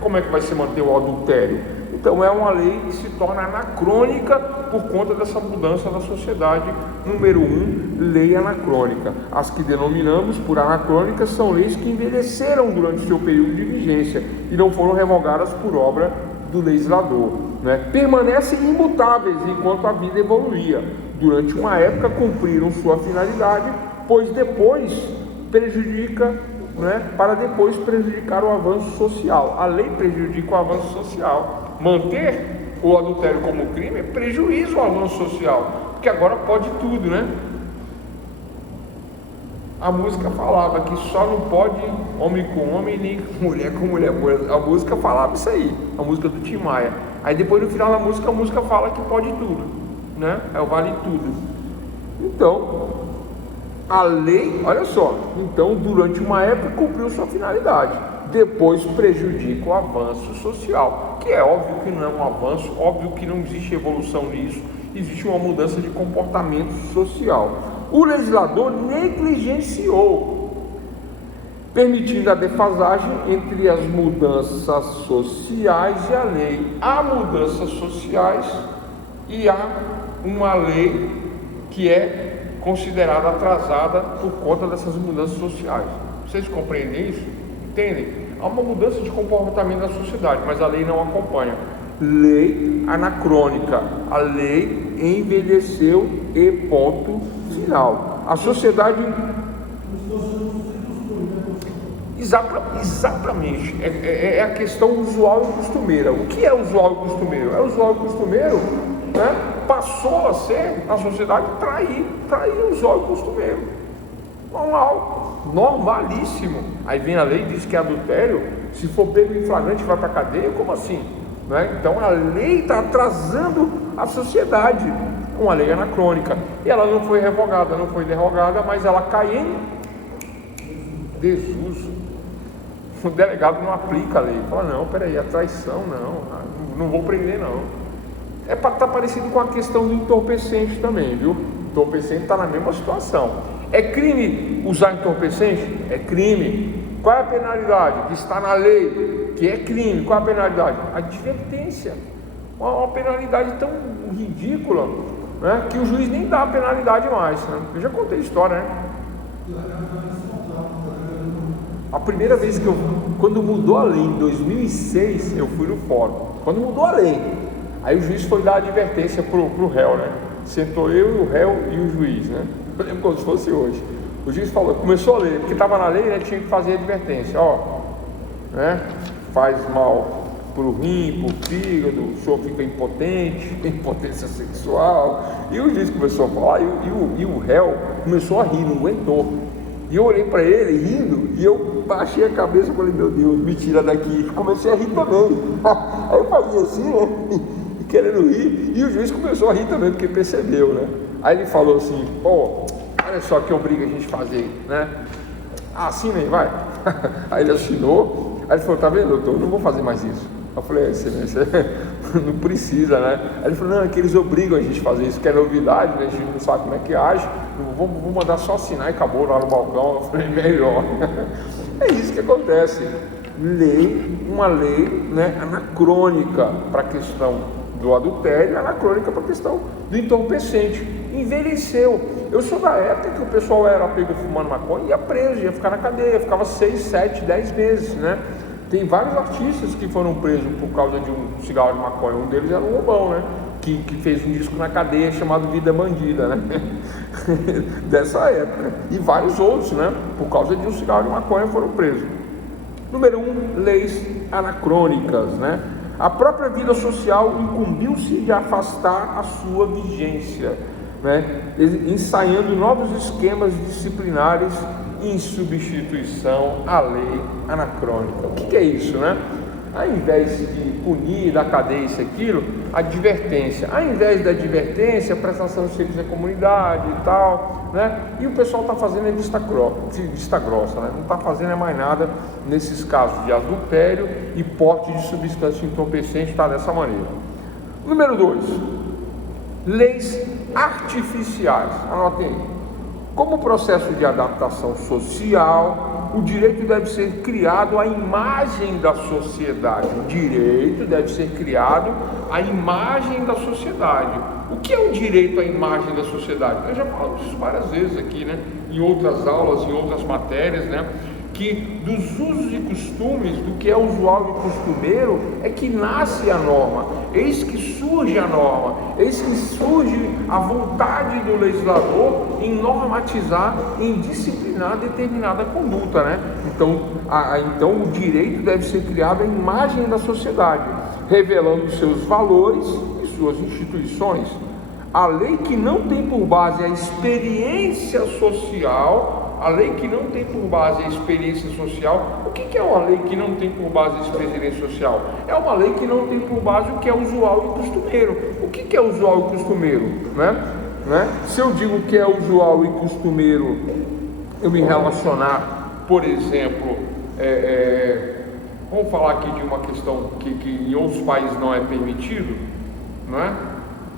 Como é que vai se manter o adultério? Então é uma lei que se torna anacrônica por conta dessa mudança da sociedade. Número 1, lei anacrônica. As que denominamos por anacrônicas são leis que envelheceram durante o seu período de vigência e não foram revogadas por obra do legislador, né? Permanecem imutáveis enquanto a vida evoluía. Durante uma época cumpriram sua finalidade, pois depois para depois prejudicar o avanço social. A lei prejudica o avanço social. Manter o adultério como crime é prejuízo ao avanço social, porque agora pode tudo, né? A música falava que só não pode homem com homem, nem mulher com mulher. A música falava isso aí, a música do Tim Maia. Aí depois no final da música, a música fala que pode tudo, né? É o vale tudo. Então, A lei, olha só, então durante uma época cumpriu sua finalidade, depois prejudica o avanço social, que é óbvio que não é um avanço, óbvio que não existe evolução nisso, existe uma mudança de comportamento social. O legislador negligenciou, permitindo a defasagem entre as mudanças sociais e a lei. Há mudanças sociais e há uma lei que é considerada atrasada por conta dessas mudanças sociais. Vocês compreendem isso? Entendem? Há uma mudança de comportamento da sociedade, mas a lei não acompanha. Lei anacrônica. A lei envelheceu e ponto final. A sociedade... Exatamente. É a questão usual e costumeira. O que é usual e costumeiro? É usual e costumeiro, né? Passou a ser, na sociedade, trair usual e costumeiro. Normal, normalíssimo. Aí vem a lei e diz que é adultério, se for pego em flagrante vai para a cadeia, como assim? Né? Então a lei está atrasando a sociedade, uma lei anacrônica. E ela não foi revogada, não foi derrogada, mas ela cai em desuso. O delegado não aplica a lei, fala, não, peraí, a traição não vou prender não. É para estar parecido com a questão do entorpecente também, viu? Entorpecente está na mesma situação. É crime usar entorpecente? É crime. Qual é a penalidade? Que está na lei, que é crime. Qual é a penalidade? Advertência. Uma penalidade tão ridícula, né, que o juiz nem dá a penalidade mais, né? Eu já contei a história, né? A primeira vez que quando mudou a lei em 2006, eu fui no fórum. Quando mudou a lei, aí o juiz foi dar advertência pro réu, né? Sentou eu, o réu e o juiz, né? Eu lembro como se fosse hoje. O juiz falou, começou a ler, porque estava na lei, né? Tinha que fazer advertência, ó, né? Faz mal pro rim, pro fígado, o senhor fica impotente, impotência sexual. E o juiz começou a falar, e o réu começou a rir, não aguentou. E eu olhei para ele rindo, e eu baixei a cabeça e falei, meu Deus, me tira daqui. Comecei a rir também. Aí eu fazia assim, né? Querendo rir, e o juiz começou a rir também, porque percebeu, né? Aí ele falou assim, pô, olha só que obriga a gente a fazer, né? Ah, assina aí, vai. Aí ele assinou, aí ele falou, tá vendo, doutor, eu não vou fazer mais isso. Eu falei, excelência, não precisa, né? Aí ele falou, não, é que eles obrigam a gente a fazer isso, que é novidade, né? A gente não sabe como é que age, vou mandar só assinar e acabou lá no balcão. Eu falei, melhor. É isso que acontece. Uma lei, né, anacrônica para a questão do adultério, anacrônica para a questão do entorpecente. Envelheceu. Eu sou da época que o pessoal era pego fumando maconha, ia preso, ia ficar na cadeia, ficava 6, 7, 10 meses, né? Tem vários artistas que foram presos por causa de um cigarro de maconha. Um deles era o Lobão, né? Que fez um disco na cadeia chamado Vida Bandida, né? Dessa época. E vários outros, né? Por causa de um cigarro de maconha foram presos. Número 1, leis anacrônicas, né? A própria vida social incumbiu-se de afastar a sua vigência, né? Ensaiando novos esquemas disciplinares em substituição à lei anacrônica. O que é isso, né? Ao invés de punir, dar cadeia, isso e aquilo, advertência. Ao invés da advertência, prestação de serviço à comunidade e tal, né? E o pessoal está fazendo vista grossa, né? Não está fazendo mais nada nesses casos de adultério e porte de substância entorpecente, está dessa maneira. Número 2, leis artificiais. Anotem aí. Como processo de adaptação social, o direito deve ser criado à imagem da sociedade. O direito deve ser criado à imagem da sociedade. O que é o direito à imagem da sociedade? Eu já falo isso várias vezes aqui, né? Em outras aulas, em outras matérias, né? Que dos usos e costumes, do que é usual e costumeiro, é que nasce a norma. Eis que surge a norma, eis que surge a vontade do legislador em normatizar, em disciplinar determinada conduta, né? Então o direito deve ser criado à imagem da sociedade, revelando seus valores e suas instituições. A lei que não tem por base a experiência social, a lei que não tem por base a experiência social. O que é uma lei que não tem por base a experiência social? É uma lei que não tem por base o que é usual e costumeiro. O que é usual e costumeiro, né? né? Se eu digo que é usual e costumeiro eu me relacionar, por exemplo, vamos falar aqui de uma questão que em outros países não é permitido, não é?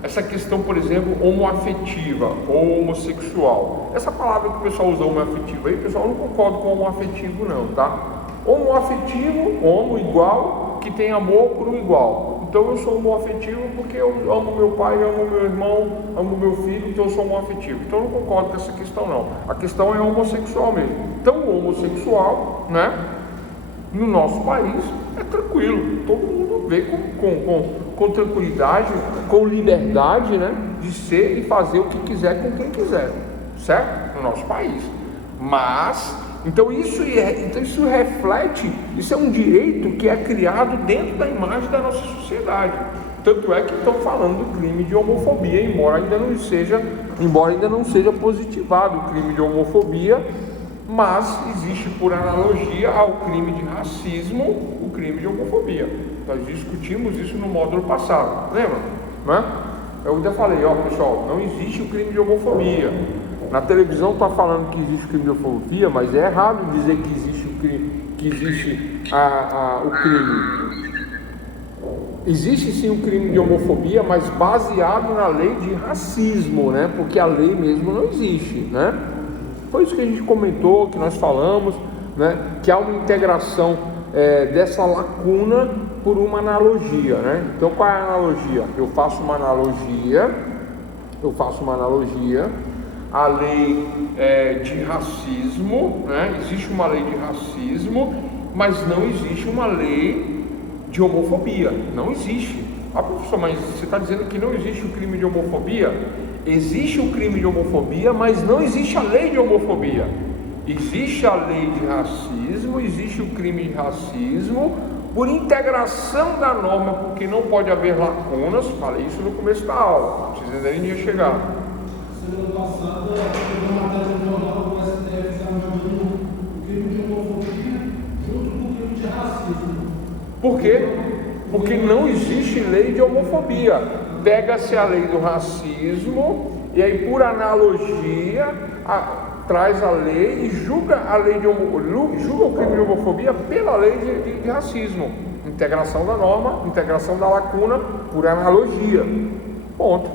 Essa questão, por exemplo, homoafetiva ou homossexual. Essa palavra que o pessoal usa, homoafetivo aí, pessoal, eu não concordo com homoafetivo não, tá? Homoafetivo, homo igual, que tem amor por um igual. Então eu sou homoafetivo porque eu amo meu pai, amo meu irmão, amo meu filho, então eu sou homoafetivo. Então eu não concordo com essa questão não. A questão é homossexual mesmo. Então o homossexual, né, no nosso país é tranquilo. Todo mundo vê com tranquilidade, com liberdade, né, de ser e fazer o que quiser com quem quiser, certo? No nosso país. Mas, então isso reflete, isso é um direito que é criado dentro da imagem da nossa sociedade. Tanto é que estão falando do crime de homofobia, embora ainda não seja positivado o crime de homofobia, mas existe por analogia ao crime de racismo o crime de homofobia. Nós discutimos isso no módulo passado, lembra? Né? Eu ainda falei, ó pessoal, não existe o crime de homofobia. Na televisão está falando que existe o crime de homofobia, mas é errado dizer que existe o crime, o crime. Existe sim o crime de homofobia, mas baseado na lei de racismo, né? Porque a lei mesmo não existe, né? Foi isso que a gente comentou, que nós falamos, né? Que há uma integração dessa lacuna por uma analogia, né? Então qual é a analogia? Eu faço uma analogia à lei de racismo, né? Existe uma lei de racismo, mas não existe uma lei de homofobia, não existe. Ah, professor, mas você está dizendo que não existe o crime de homofobia? Existe o crime de homofobia, mas não existe a lei de homofobia. Existe a lei de racismo, existe o crime de racismo, por integração da norma, porque não pode haver lacunas. Falei isso no começo da aula, vocês ainda nem tinham chegado. Semana passada, uma matéria no jornal do STF estava jogando o crime de homofobia junto com o crime de racismo. Por quê? Porque não existe lei de homofobia. Pega-se a lei do racismo e aí, por analogia, traz a lei e julga o crime de homofobia pela lei de racismo. Integração da norma, integração da lacuna, por analogia. Ponto.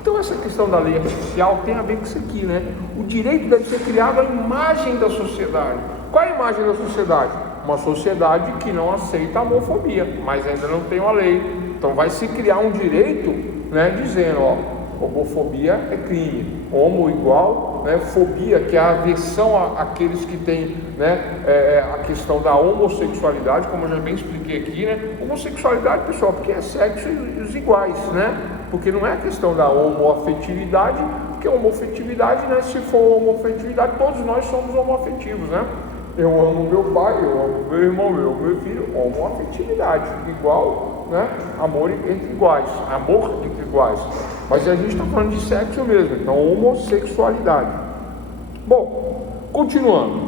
Então essa questão da lei artificial tem a ver com isso aqui, né? O direito deve ser criado à imagem da sociedade. Qual é a imagem da sociedade? Uma sociedade que não aceita a homofobia, mas ainda não tem uma lei. Então vai se criar um direito, né, dizendo, ó, homofobia é crime, homo igual, né, fobia, que é a aversão àqueles que têm, né, a questão da homossexualidade, como eu já bem expliquei aqui, né, homossexualidade, pessoal, porque é sexo e os iguais, né, porque não é a questão da homoafetividade, porque homoafetividade, né, se for homoafetividade, todos nós somos homoafetivos, né. Eu amo meu pai, eu amo meu irmão, eu amo meu filho, homoafetividade, igual, né? Amor entre iguais, amor entre iguais. Mas a gente está falando de sexo mesmo, então homossexualidade. Bom, continuando.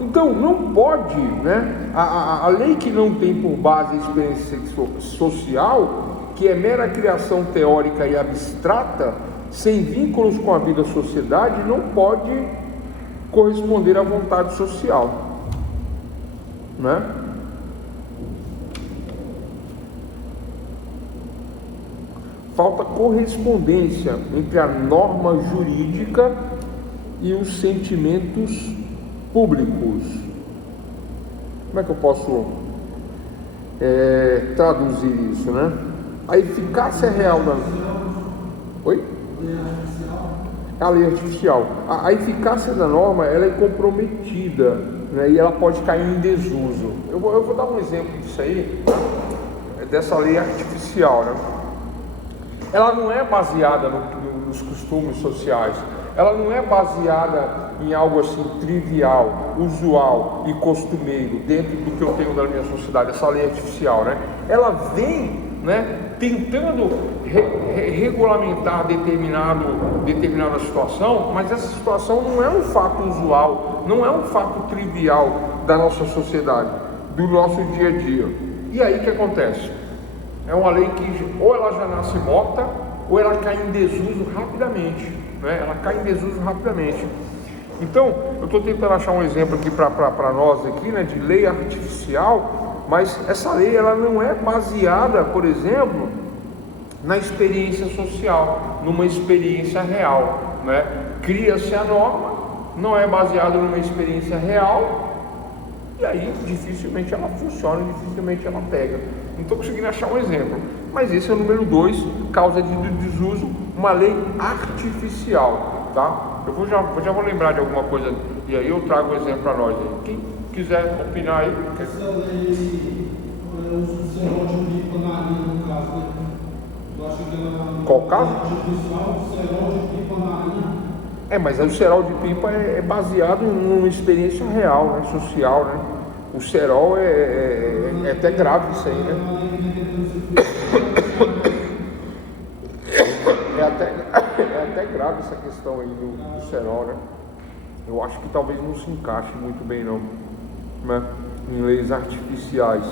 Então não pode, né? A lei que não tem por base a experiência social, que é mera criação teórica e abstrata, sem vínculos com a vida da sociedade, não pode corresponder à vontade social, né? Falta correspondência entre a norma jurídica e os sentimentos públicos. Como é que eu posso traduzir isso, né? A eficácia real da... Oi? A lei artificial. A eficácia da norma, ela é comprometida, né, e ela pode cair em desuso. Eu vou dar um exemplo disso aí, né, dessa lei artificial, né? Ela não é baseada nos costumes sociais, ela não é baseada em algo assim trivial, usual e costumeiro dentro do que eu tenho da minha sociedade, essa lei artificial, né? Ela vem, né, tentando regulamentar determinada situação, mas essa situação não é um fato usual, não é um fato trivial da nossa sociedade, do nosso dia a dia. E aí o que acontece? É uma lei que ou ela já nasce morta, ou ela cai em desuso rapidamente, né? Ela cai em desuso rapidamente. Então, eu estou tentando achar um exemplo aqui para nós aqui, né, de lei artificial, mas essa lei ela não é baseada, por exemplo, na experiência social, numa experiência real, né? Cria-se a norma, não é baseada numa experiência real, e aí dificilmente ela funciona, dificilmente ela pega. Não estou conseguindo achar um exemplo, mas esse é o número 2, causa de desuso, uma lei artificial, tá? Eu já vou lembrar de alguma coisa e aí eu trago um exemplo para nós aí. Quem quiser opinar aí. Essa lei, o uso do cerol de pipa na linha, no caso, né? Eu acho que ela... Qual caso? Artificial, cerol de pipa na linha. Mas aí o cerol de pipa é baseado numa experiência real, né? Social, né? O cerol é até grave isso aí, né? É até grave essa questão aí do cerol, né? Eu acho que talvez não se encaixe muito bem não, né? Em leis artificiais.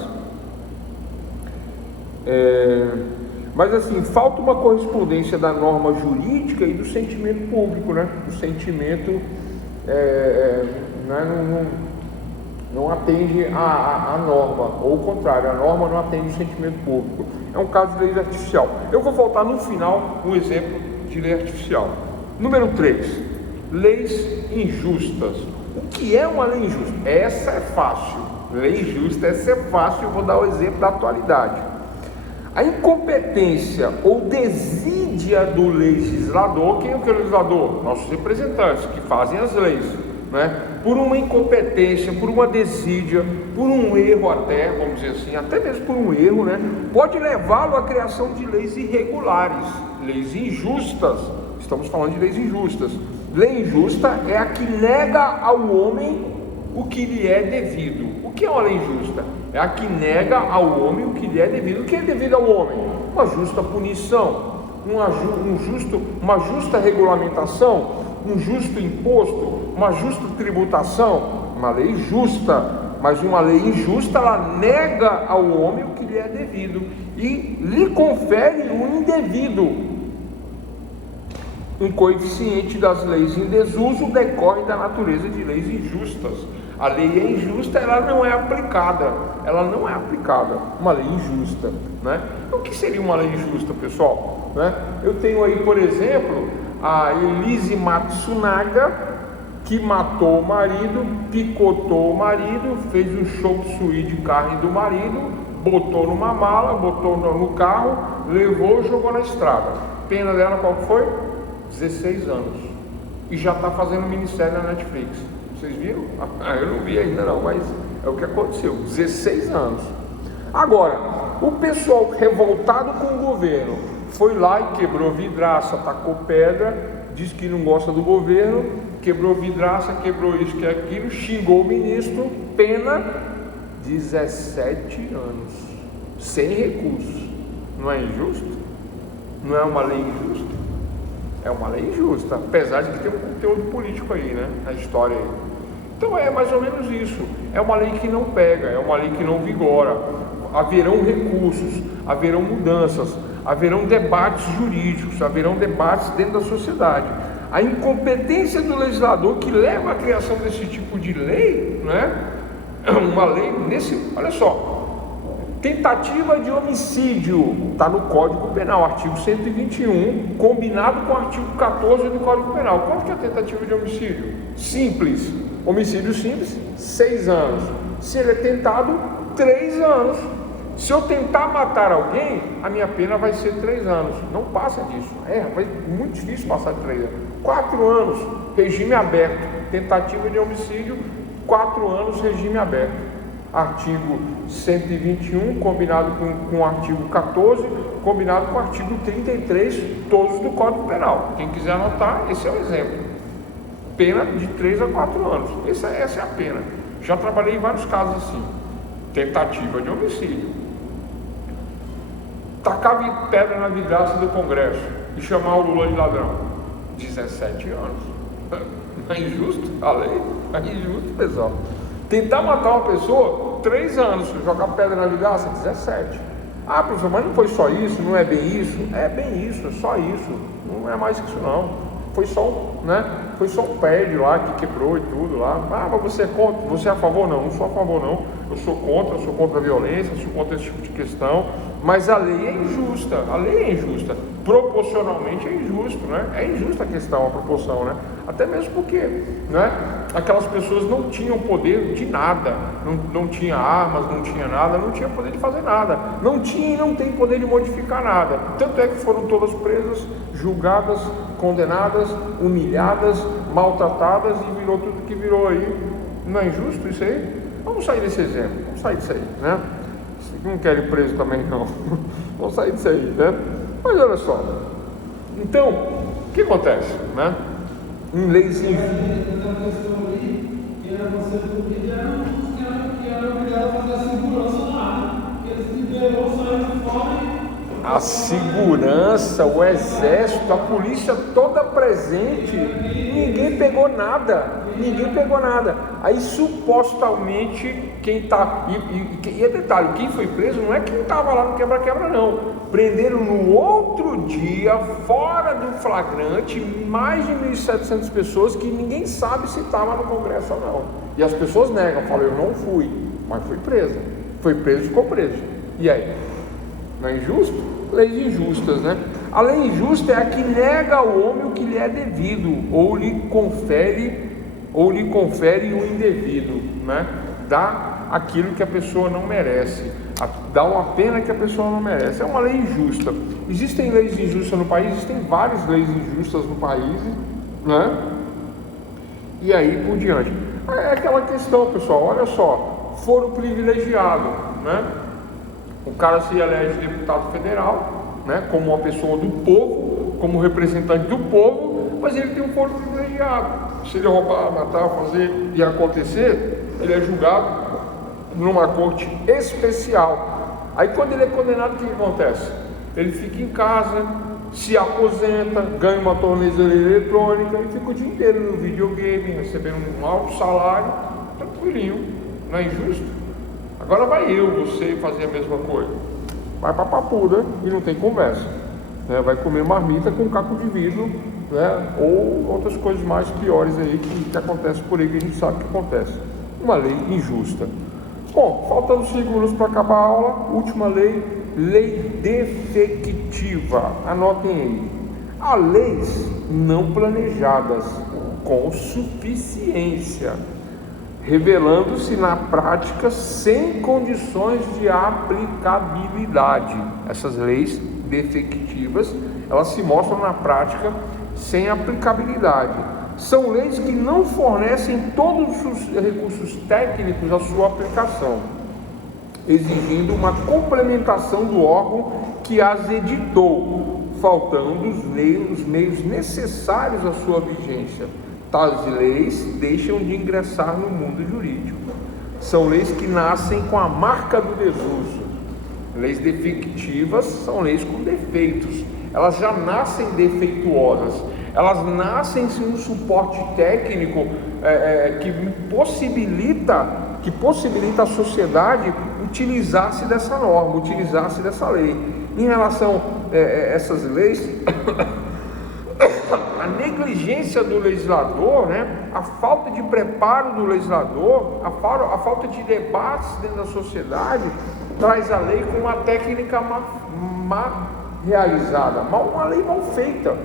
Mas assim, falta uma correspondência da norma jurídica e do sentimento público, né? O sentimento né? Não atende a norma, ou o contrário, a norma não atende o sentimento público. É um caso de lei artificial. Eu vou voltar no final um exemplo de lei artificial. Número 3, leis injustas. O que é uma lei injusta? Essa é fácil. Lei injusta, essa é fácil. Eu vou dar o exemplo da atualidade. A incompetência ou desídia do legislador. Quem é o legislador? Nossos representantes, que fazem as leis, né? Por uma incompetência, por uma desídia, por um erro até, vamos dizer assim, até mesmo por um erro, né? Pode levá-lo à criação de leis irregulares, leis injustas. Estamos falando de leis injustas. Lei injusta é a que nega ao homem o que lhe é devido. O que é uma lei injusta? É a que nega ao homem o que lhe é devido. O que é devido ao homem? Uma justa punição, uma justa regulamentação, um justo imposto, uma justa tributação. Uma lei justa, mas uma lei injusta, ela nega ao homem o que lhe é devido e lhe confere o indevido. Um coeficiente das leis em desuso decorre da natureza de leis injustas. A lei é injusta, ela não é aplicada. Uma lei injusta, né? Então, o que seria uma lei injusta, pessoal? Né? Eu tenho aí, por exemplo, a Elise Matsunaga, que matou o marido, picotou o marido, fez um chop suey de carne do marido, botou numa mala, botou no carro, levou e jogou na estrada. Pena dela qual foi? 16 anos. E já está fazendo minissérie na Netflix. Vocês viram? Eu não vi ainda não, mas é o que aconteceu. 16 anos. Agora, o pessoal revoltado com o governo foi lá e quebrou vidraça, tacou pedra, disse que não gosta do governo, quebrou vidraça, quebrou isso, que aquilo, xingou o ministro, pena 17 anos, sem recursos. Não é injusto? Não é uma lei injusta? É uma lei injusta, apesar de que tem um conteúdo político aí, né, na história aí. Então é mais ou menos isso. É uma lei que não pega, é uma lei que não vigora. Haverão recursos, haverão mudanças, haverão debates jurídicos, haverão debates dentro da sociedade. A incompetência do legislador que leva à criação desse tipo de lei, né? Uma lei olha só, tentativa de homicídio, está no Código Penal, artigo 121, combinado com o artigo 14 do Código Penal. Quanto que é a tentativa de homicídio? Simples, homicídio simples, 6 anos. Se ele é tentado, 3 anos. Se eu tentar matar alguém, a minha pena vai ser 3 anos. Não passa disso. Vai muito difícil passar de 3 anos. 4 anos, regime aberto. Tentativa de homicídio, 4 anos, regime aberto. Artigo 121, combinado com o artigo 14, combinado com o artigo 33, todos do Código Penal. Quem quiser anotar, esse é o exemplo. Pena de 3 a 4 anos. Essa é a pena. Já trabalhei em vários casos assim. Tentativa de homicídio. Tacar pedra na vidraça do Congresso e chamar o Lula de ladrão. 17 anos. Não é injusto a lei? É injusto, pessoal. Tentar matar uma pessoa, 3 anos. Jogar pedra na vidraça, 17. Ah, professor, mas não foi só isso, não é bem isso? É bem isso, é só isso, não é mais que isso não. Foi só um pad lá que quebrou e tudo lá. Ah, mas você é contra? Você é a favor? Não sou a favor não. Eu sou contra a violência, sou contra esse tipo de questão. Mas a lei é injusta. Proporcionalmente é injusto, né? É injusta a questão, a proporção, né? Até mesmo porque, né? Aquelas pessoas não tinham poder de nada, não tinha armas, não tinha nada, não tinha poder de fazer nada, não tinha e não tem poder de modificar nada. Tanto é que foram todas presas, julgadas, condenadas, humilhadas, maltratadas e virou tudo que virou aí. Não é injusto isso aí? Vamos sair desse exemplo, vamos sair disso aí, né? Não quero ir preso também não. Vamos sair disso aí, né? Mas olha só. Então, o que acontece, né? Em leis a segurança, o exército, a polícia toda presente, ninguém pegou nada. Aí supostamente quem tá e detalhe, quem foi preso não é quem estava lá no quebra-quebra não, prenderam no outro dia, fora do flagrante, mais de 1.700 pessoas que ninguém sabe se estava no Congresso ou não, e as pessoas negam, falam, eu não fui, mas fui preso, e ficou preso. E aí? Não é injusto? Leis injustas, né? A lei injusta é a que nega ao homem o que lhe é devido, ou lhe confere o indevido, né? Dá aquilo que a pessoa não merece, dá uma pena que a pessoa não merece. É uma lei injusta. Existem leis injustas no país, existem várias leis injustas no país, né? E aí por diante. É aquela questão, pessoal, olha só, foro privilegiado, né? O cara se elege deputado federal, né, como uma pessoa do povo, como representante do povo, mas ele tem um foro privilegiado. Se ele roubar, matar, fazer e acontecer, ele é julgado numa corte especial. Aí quando ele é condenado, o que acontece? Ele fica em casa, se aposenta, ganha uma tornozeleira eletrônica e fica o dia inteiro no videogame, recebendo um alto salário, tranquilinho. Não é injusto? Agora vai você fazer a mesma coisa. Vai pra papuda e não tem conversa, né? Vai comer marmita com caco de vidro, né? Ou outras coisas mais piores aí que acontecem por aí, que a gente sabe que acontece. Uma lei injusta. Bom, faltando 5 minutos para acabar a aula, última lei defectiva. Anotem aí. Há leis não planejadas com suficiência, revelando-se na prática sem condições de aplicabilidade. Essas leis defectivas, elas se mostram na prática sem aplicabilidade. São leis que não fornecem todos os recursos técnicos à sua aplicação, exigindo uma complementação do órgão que as editou, faltando os meios necessários à sua vigência. Tais leis deixam de ingressar no mundo jurídico. São leis que nascem com a marca do desuso. Leis defectivas são leis com defeitos. Elas já nascem defeituosas. Elas nascem sem um suporte técnico que possibilita a sociedade utilizar-se dessa norma, utilizar-se dessa lei. Em relação a essas leis, a negligência do legislador, né, a falta de preparo do legislador, a falta de debates dentro da sociedade, traz a lei com uma técnica mal realizada, uma lei mal feita.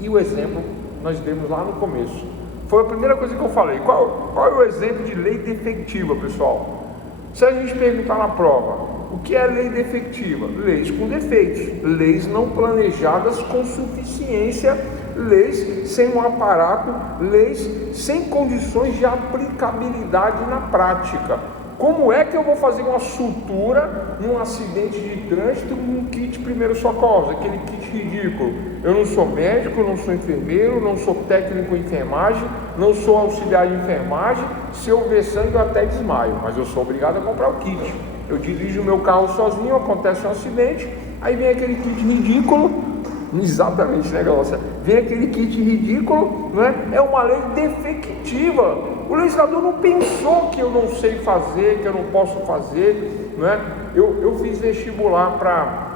E o exemplo nós demos lá no começo. Foi a primeira coisa que eu falei. Qual é o exemplo de lei defectiva, pessoal? Se a gente perguntar na prova, o que é lei defectiva? Leis com defeitos, leis não planejadas com suficiência, leis sem um aparato, leis sem condições de aplicabilidade na prática. Como é que eu vou fazer uma sutura num acidente de trânsito com um kit primeiros socorros, aquele kit ridículo? Eu não sou médico, não sou enfermeiro, não sou técnico em enfermagem, não sou auxiliar de enfermagem. Se eu ver sangue eu até desmaio, mas eu sou obrigado a comprar o kit. Eu dirijo o meu carro sozinho, acontece um acidente, aí vem aquele kit ridículo, Exatamente, né, Glaucia? Vem aquele kit ridículo, né? É uma lei defectiva. O legislador não pensou que eu não sei fazer, que eu não posso fazer, né? Eu fiz vestibular para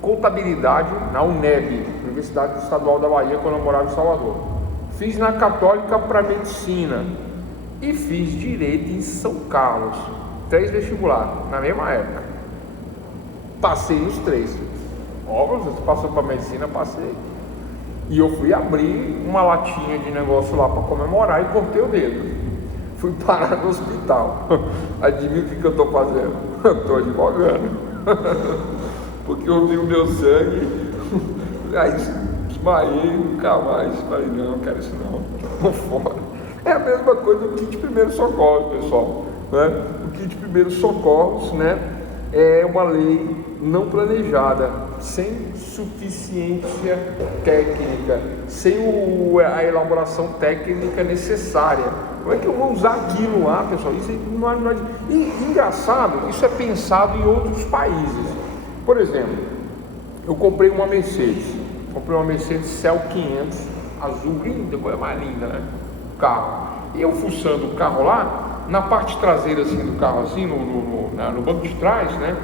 contabilidade na UNEB, Universidade Estadual da Bahia, quando eu morava em Salvador. Fiz na Católica para medicina e fiz direito em São Carlos. 3 vestibulares na mesma época. Passei nos 3. Óbvio, você passou para medicina, passei. E eu fui abrir uma latinha de negócio lá para comemorar e cortei o dedo. Fui parar no hospital. Adivinha o que eu estou fazendo? Eu estou advogando. Porque eu vi o meu sangue, aí desmaiei, nunca mais. Falei, não quero isso não, vou fora. É a mesma coisa do kit primeiros socorros, pessoal, né? O kit primeiros socorros, né, é uma lei não planejada, sem suficiência técnica, sem a elaboração técnica necessária. Como é que eu vou usar aquilo lá, pessoal? Isso não é... E engraçado, isso é pensado em outros países. Por exemplo, eu comprei uma Mercedes Cel 500, azul, linda, é mais linda, né? Carro. E eu fuçando o carro lá, na parte traseira assim do carro, assim, no banco de trás, né?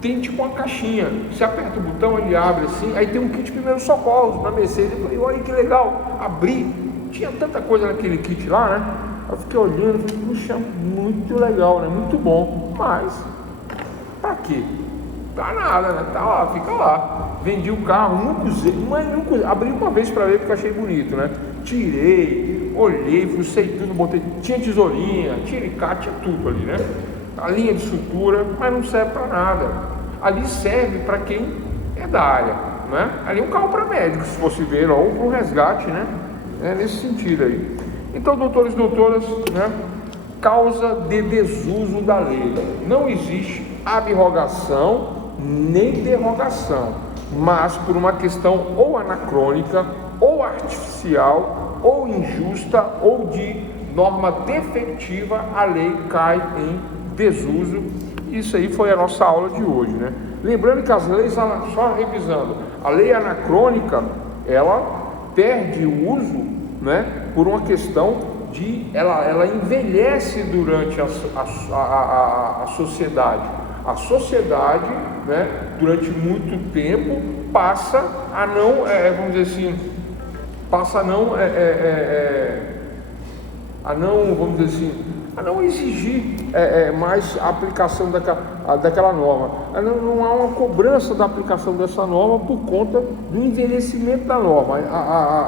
Tem tipo uma caixinha. Você aperta o botão, ele abre assim, aí tem um kit de primeiros socorros na Mercedes. Eu falei, olha que legal, abri. Tinha tanta coisa naquele kit lá, né? Eu fiquei olhando, falei, puxa, muito legal, né? Muito bom. Mas, pra quê? Pra nada, né? Tá lá, fica lá. Vendi o carro, nunca usei, abri uma vez pra ver porque achei bonito, né? Tirei, olhei, fucei tudo, botei, tinha tesourinha, tinha alicate, tinha tudo ali, né? A linha de sutura, mas não serve para nada. Ali serve para quem é da área, né? Ali é um carro para médico, se fosse ver, ou para um resgate, né? É nesse sentido aí. Então, doutores e doutoras, né? Causa de desuso da lei. Não existe abrogação nem derrogação, mas por uma questão ou anacrônica, ou artificial, ou injusta, ou de norma defectiva, a lei cai em desuso. Isso aí foi a nossa aula de hoje, né? Lembrando que as leis, só revisando, a lei anacrônica, ela perde o uso, né? Por uma questão de, ela envelhece durante a sociedade. A sociedade, né, durante muito tempo, passa a não, vamos dizer assim, vamos dizer assim, a não exigir mais a aplicação daquela norma. Não há uma cobrança da aplicação dessa norma por conta do envelhecimento da norma.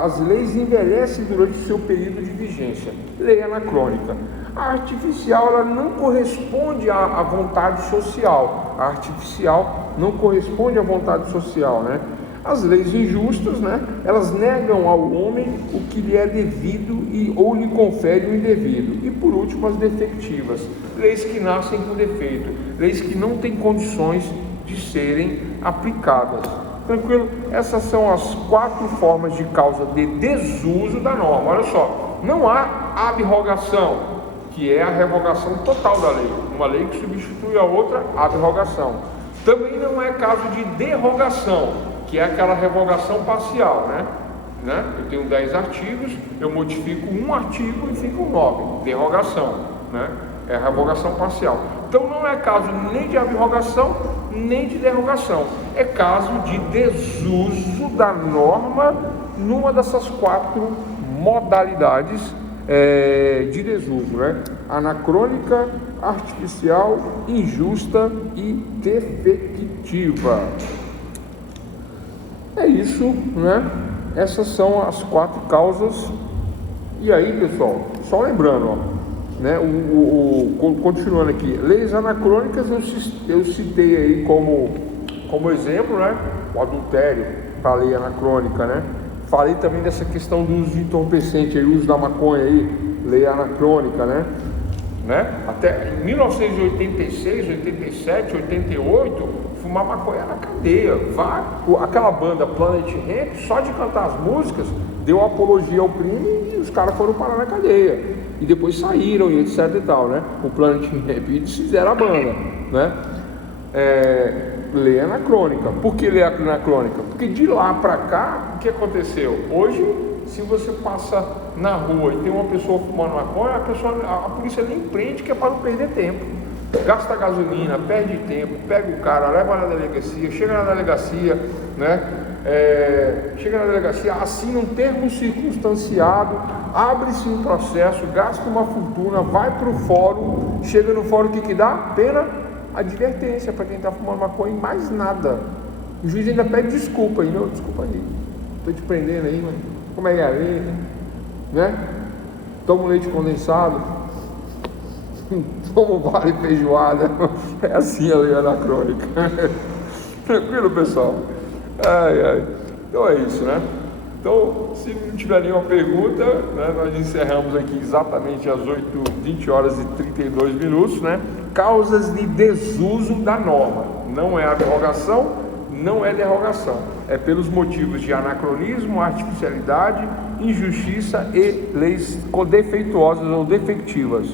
As leis envelhecem durante o seu período de vigência. Lei anacrônica. A artificial, ela não corresponde à vontade social. A artificial não corresponde à vontade social, né? As leis injustas, né, elas negam ao homem o que lhe é devido ou lhe confere o indevido. E por último, as defectivas, leis que nascem com defeito, leis que não têm condições de serem aplicadas. Tranquilo? Essas são as 4 formas de causa de desuso da norma. Olha só, não há abrogação, que é a revogação total da lei. Uma lei que substitui a outra, abrogação. Também não é caso de derrogação, que é aquela revogação parcial, né? Eu tenho 10 artigos, eu modifico um artigo e fica 9, derrogação, né? É a revogação parcial. Então não é caso nem de abrogação, nem de derrogação. É caso de desuso da norma numa dessas 4 modalidades de desuso, né? Anacrônica, artificial, injusta e defectiva. É isso, né? Essas são as 4 causas. E aí, pessoal, só lembrando, ó, né? Continuando aqui, leis anacrônicas eu citei aí como exemplo, né? O adultério, para a lei anacrônica, né? Falei também dessa questão do uso de entorpecente, aí, uso da maconha aí, lei anacrônica, né? Até em 1986, 87, 88, fumar maconha na cadeia. Aquela banda Planet Hemp, só de cantar as músicas, deu apologia ao crime e os caras foram parar na cadeia. E depois saíram e etc e tal, né? O Planet Hemp, e desfizeram a banda, né? lei anacrônica. Por que lei anacrônica? Porque de lá para cá, o que aconteceu? Hoje, se você passa na rua e tem uma pessoa fumando maconha, a polícia nem prende, que é para não perder tempo. Gasta gasolina, perde tempo, pega o cara, leva na delegacia, chega na delegacia, assina um termo circunstanciado, abre-se um processo, gasta uma fortuna, vai para o fórum, chega no fórum, o que dá? Pena, advertência para quem está fumando maconha e mais nada. O juiz ainda pede desculpa aí, desculpa aí, estou te prendendo aí, mas como é que é a lei, né? Toma um leite condensado, toma um vale feijoada, é assim a lei anacrônica. Tranquilo, pessoal? Então é isso, né? Então, se não tiver nenhuma pergunta, né, nós encerramos aqui exatamente às 20 horas e 32 minutos, né? Causas de desuso da norma. Não é abrogação, não é derrogação. É pelos motivos de anacronismo, artificialidade, injustiça e leis defeituosas ou defectivas.